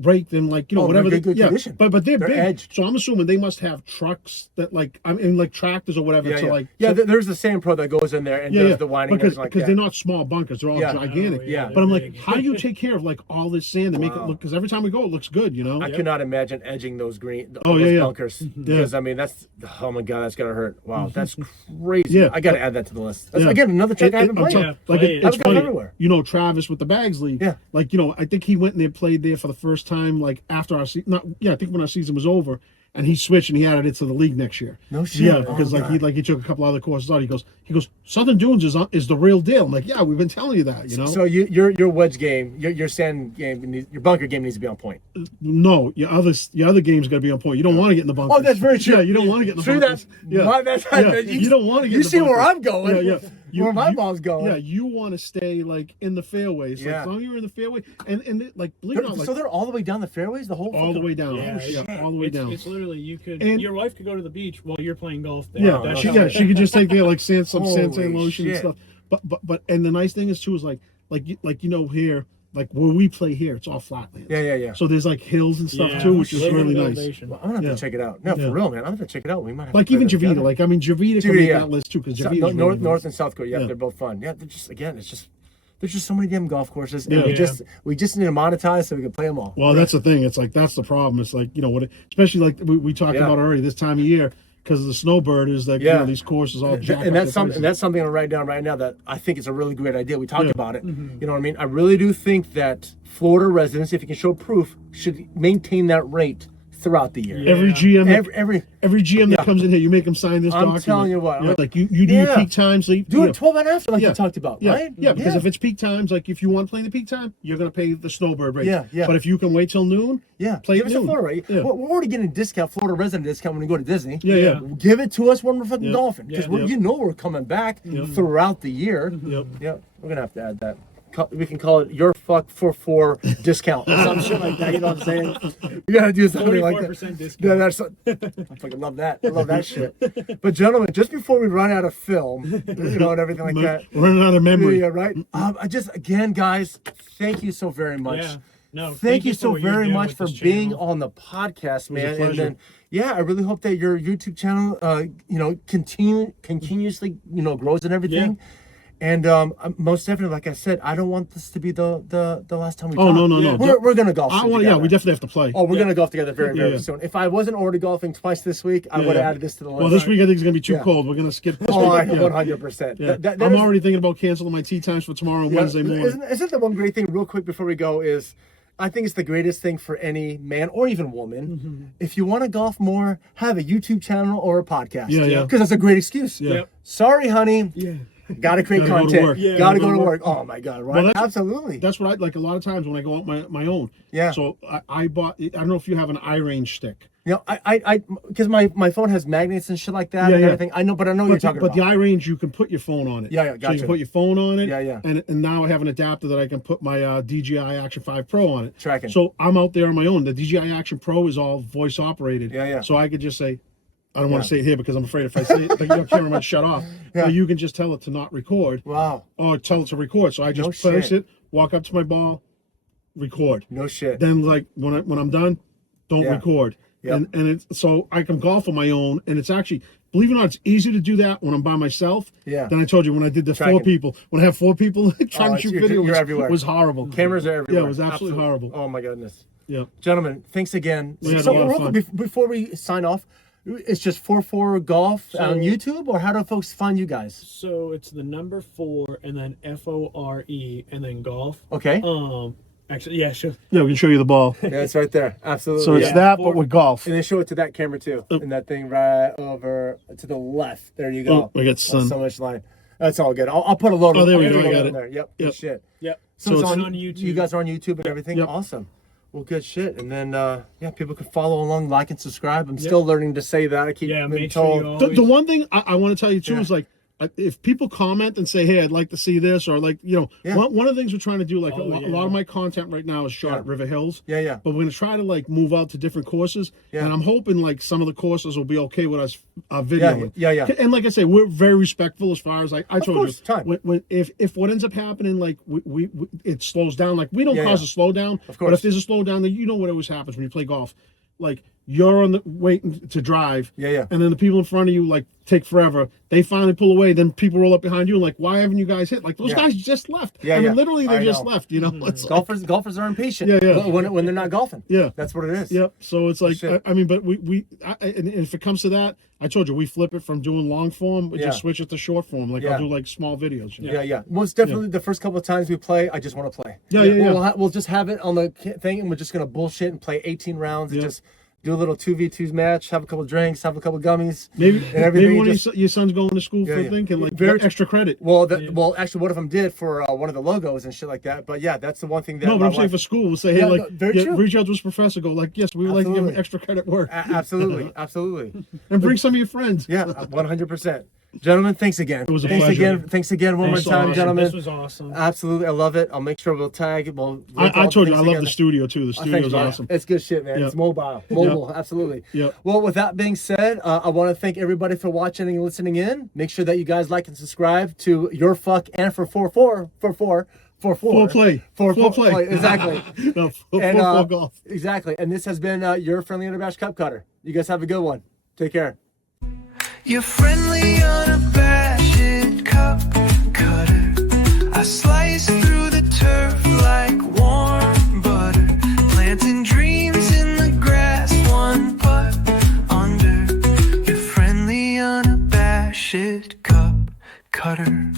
raked and like Oh, whatever they're good yeah, condition. but they're big. edged. So I'm assuming they must have trucks that like I mean like tractors or whatever Yeah, to yeah. like yeah, to- there's the sand pro that goes in there and does the winding and because everything like that. they're not small bunkers, they're all Yeah. gigantic. Oh, yeah. But I'm they're like, big. how do you take care of like all this sand and make it Wow. look? Because every time we go, it looks good, you know. I cannot imagine edging those green, Oh, those yeah, yeah. bunkers. Because I mean, that's oh my god, that's gotta hurt. Wow, that's crazy. Yeah. I gotta add that to the list. That's Yeah. again another trick I haven't I'm played. telling- Yeah, like play it. it's I've gone funny. everywhere. Travis with the Bags League. Yeah. Like I think he went and they played there for the first time. Like after our season, I think when our season was over, and he switched and he added it to the league next year. No shit. Yeah, Oh, because God. he took a couple other courses out. He goes Southern Dunes is the real deal. I'm like, yeah, we've been telling you that. You know. So your wedge game, your sand game, your bunker game needs to be on point. No, your other game's got to be on point. You don't want to get in the bunkers. Oh, that's very true. Yeah, you don't want to get in the True, bunkers. You don't want to get. You in the see where bunkers. I'm going. Yeah, yeah. Where my ball's going. Yeah, you want to stay like in the fairways. Like, Yeah. as long as you're in the fairway, and like believe it or not, like So they're all the way down the fairways, the whole all the way down. Yeah, Yeah, all the way it's, down. It's literally you could And- your wife could go to the beach while you're playing golf there. Yeah, That's she how- she could just take there like sand Holy lotion and shit. stuff. But and the nice thing is too is like here like where we play here, it's all flatlands. Yeah. So there's like hills and stuff Yeah, too, which is little really bit of nice. elevation. Well, I'm gonna have Yeah. to check it out. No, Yeah. for real, man. I'm gonna check it out. We might have Like to even play that Javita, together. like I mean Javita can Javita, make yeah. that list too because So, Javita's no, really North, nice. North and South Korea, Yeah. they're both fun. Yeah, they're just again, there's just so many damn golf courses, and Yeah. we just need to monetize so we can play them all. Well, that's the thing. It's like that's the problem. It's like especially like we talked Yeah. about already this time of year because the snowbird is like Yeah. these courses all jacked And up that's their something. prices. That's something to write down right now. That I think is a really great idea. We talked Yeah. about it. You know what I mean? I really do think that Florida residents, if you can show proof, should maintain that rate throughout the year. Yeah. Every GM, Every GM that Yeah. comes in here, you make them sign this I'm document. telling you what, Yeah, I'm- like you do your Yeah. peak times. So do it 12 and after, like Yeah. you talked about, Yeah, right? yeah, because if it's peak times, like if you want to play in the peak time, you're going to pay the snowbird rate. Yeah, yeah. But if you can wait till noon, play give at us a noon. Florida rate. Yeah. We're already getting a discount, Florida resident discount when we go to Disney. Yeah, yeah. Give it to us when we're fucking Yeah. golfing, because Yeah. you know we're coming back throughout the year. Yep. Yeah, we're gonna have to add that. We can call it your fuck for 4 discount or some shit like that. You know what I'm saying? You gotta do something like that. 44% discount. Yeah, that's I fucking love that. I love that shit. But gentlemen, just before we run out of film, and everything like that. Running out of memory. Yeah, right. I just again, guys, thank you so very much. Yeah. No, Thank you for so what you're very doing much with for this being channel. on the podcast, man. And pleasure. then, yeah, I really hope that your YouTube channel, continuously, grows and everything. And most definitely, like I said, I don't want this to be the last time we talk. Oh, no. We're gonna golf. I soon want. Yeah, together. we definitely have to play. Oh, we're gonna golf together very Yeah. soon. If I wasn't already golfing twice this week, I would have Yeah. added this to the list. Well, this week I think it's going to be too Yeah. cold. We're going to skip this Oh, week. Yeah. 100%. Yeah. That I'm is- already thinking about canceling my tea times for tomorrow and Wednesday morning. Isn't the one great thing, real quick before we go, is I think it's the greatest thing for any man or even woman. If you want to golf more, have a YouTube channel or a podcast. Yeah, yeah. Because that's a great excuse. Yeah. Yep. Sorry, honey. Yeah. Gotta create Gotta go to content. work. Yeah, Gotta go to work. Oh my God, right? Well, that's- Absolutely. That's what I like. A lot of times when I go out my own. Yeah. So I bought. I don't know if you have an iRange stick. I because my phone has magnets and shit like that Yeah, and yeah. everything. I know, but I know what you're talking But the about. iRange, you can put your phone on it. Yeah, yeah, So you gotcha. can put your phone on it. Yeah, yeah. And now I have an adapter that I can put my DJI Action 5 Pro on it. Tracking. So I'm out there on my own. The DJI Action Pro is all voice operated. Yeah, yeah. So I could just say, I don't want Yeah. to say it here because I'm afraid if I say it, your camera might shut off. Yeah. But you can just tell it to not record. Wow. Or tell it to record. So I just No press shit. it, walk up to my ball, record. No shit. Then like when I'm done, don't Yeah. record. Yep. And it's so I can golf on my own, and it's actually, believe it or not, it's easier to do that when I'm by myself. Yeah. Than I told you when I did the Tracking. 4 people. When I have 4 people trying Oh, to shoot you're video, everywhere. was horrible. Cameras are everywhere. Yeah, it was absolutely horrible. Oh my goodness. Yeah. Gentlemen, thanks again. We had So a lot of real fun. quick, before we sign off, it's just 44 Golf on YouTube, or how do folks find you guys? So it's the number 4 and then FORE and then golf. Okay. Actually, yeah, sure. Yeah, we can show you the ball. Yeah, it's right there. Absolutely. So it's yeah. that, but with golf. And then show it to that camera too. And that thing right over to the left. There you go. Oh, we got sun. So much line. That's all good. I'll put a load of there we go. in I got it. there. Yep. Yep. Good shit. Yep. So it's on YouTube. You guys are on YouTube and everything. Yep. Awesome. Well, good shit. And then yeah, people can follow along, like and subscribe. I'm still learning to say that. I keep being make sure told. you always... The one thing I want to tell you too Yeah. is like, if people comment and say, "Hey, I'd like to see this," or like, one of the things we're trying to do, like a lot of my content right now is shot at River Hills. Yeah, yeah. But we're gonna try to like move out to different courses, Yeah. and I'm hoping like some of the courses will be okay with us videoing. Yeah. And like I say, we're very respectful as far as like I told course, you. time. When if what ends up happening, like we it slows down. Like we don't Yeah, cause yeah. a slowdown. Of But course. if there's a slowdown, then you know what always happens when you play golf. Like you're on the waiting to drive. Yeah, yeah. And then the people in front of you like take forever. They finally pull away. Then people roll up behind you and like, why haven't you guys hit? Like those Yeah. guys just left. Yeah, I mean, yeah. literally they I just know. left. You know, it's like, Golfers are impatient. Yeah, yeah. When they're not golfing. Yeah. That's what it is. Yep. So it's like, Shit. I mean, but and if it comes to that, I told you we flip it from doing long form, we Yeah. just switch it to short form. Like Yeah. I'll do like small videos. You know? Yeah. Most definitely the first couple of times we play, I just want to play. Yeah. We'll just have it on the thing and we're just going to bullshit and play 18 rounds and just do a little 2v2 match, have a couple drinks, have a couple gummies. Maybe and everything. maybe when your son's going to school for yeah. a thing, can like Very get extra credit. Well, actually, one of them did for one of the logos and shit like that. But yeah, that's the one thing that. No, but my I'm saying wife- for school, we'll say, hey, Yeah, like, no, very true. reach out to his professor. Go like, yes, we would like to give him Absolutely. extra credit work, Absolutely. and bring some of your friends. Yeah, 100%. Gentlemen, thanks again. It was a thanks pleasure. again. Thanks again one Thanks more so time, much. gentlemen. This was awesome. Absolutely, I love it. I'll make sure we'll tag. I told you, I love the studio too. The studio's man. awesome. It's good shit, man. Yep. It's mobile, absolutely. Yep. Well, with that being said, I want to thank everybody for watching and listening in. Make sure that you guys like and subscribe to Your Fuck and for 4 Foreplay. Foreplay. Exactly. No, And, four golf. Exactly. And this has been your friendly unabashed cup cutter. You guys have a good one. Take care. Your friendly, unabashed cup cutter. I slice through the turf like warm butter, planting dreams in the grass, one putt under. Your friendly, unabashed cup cutter.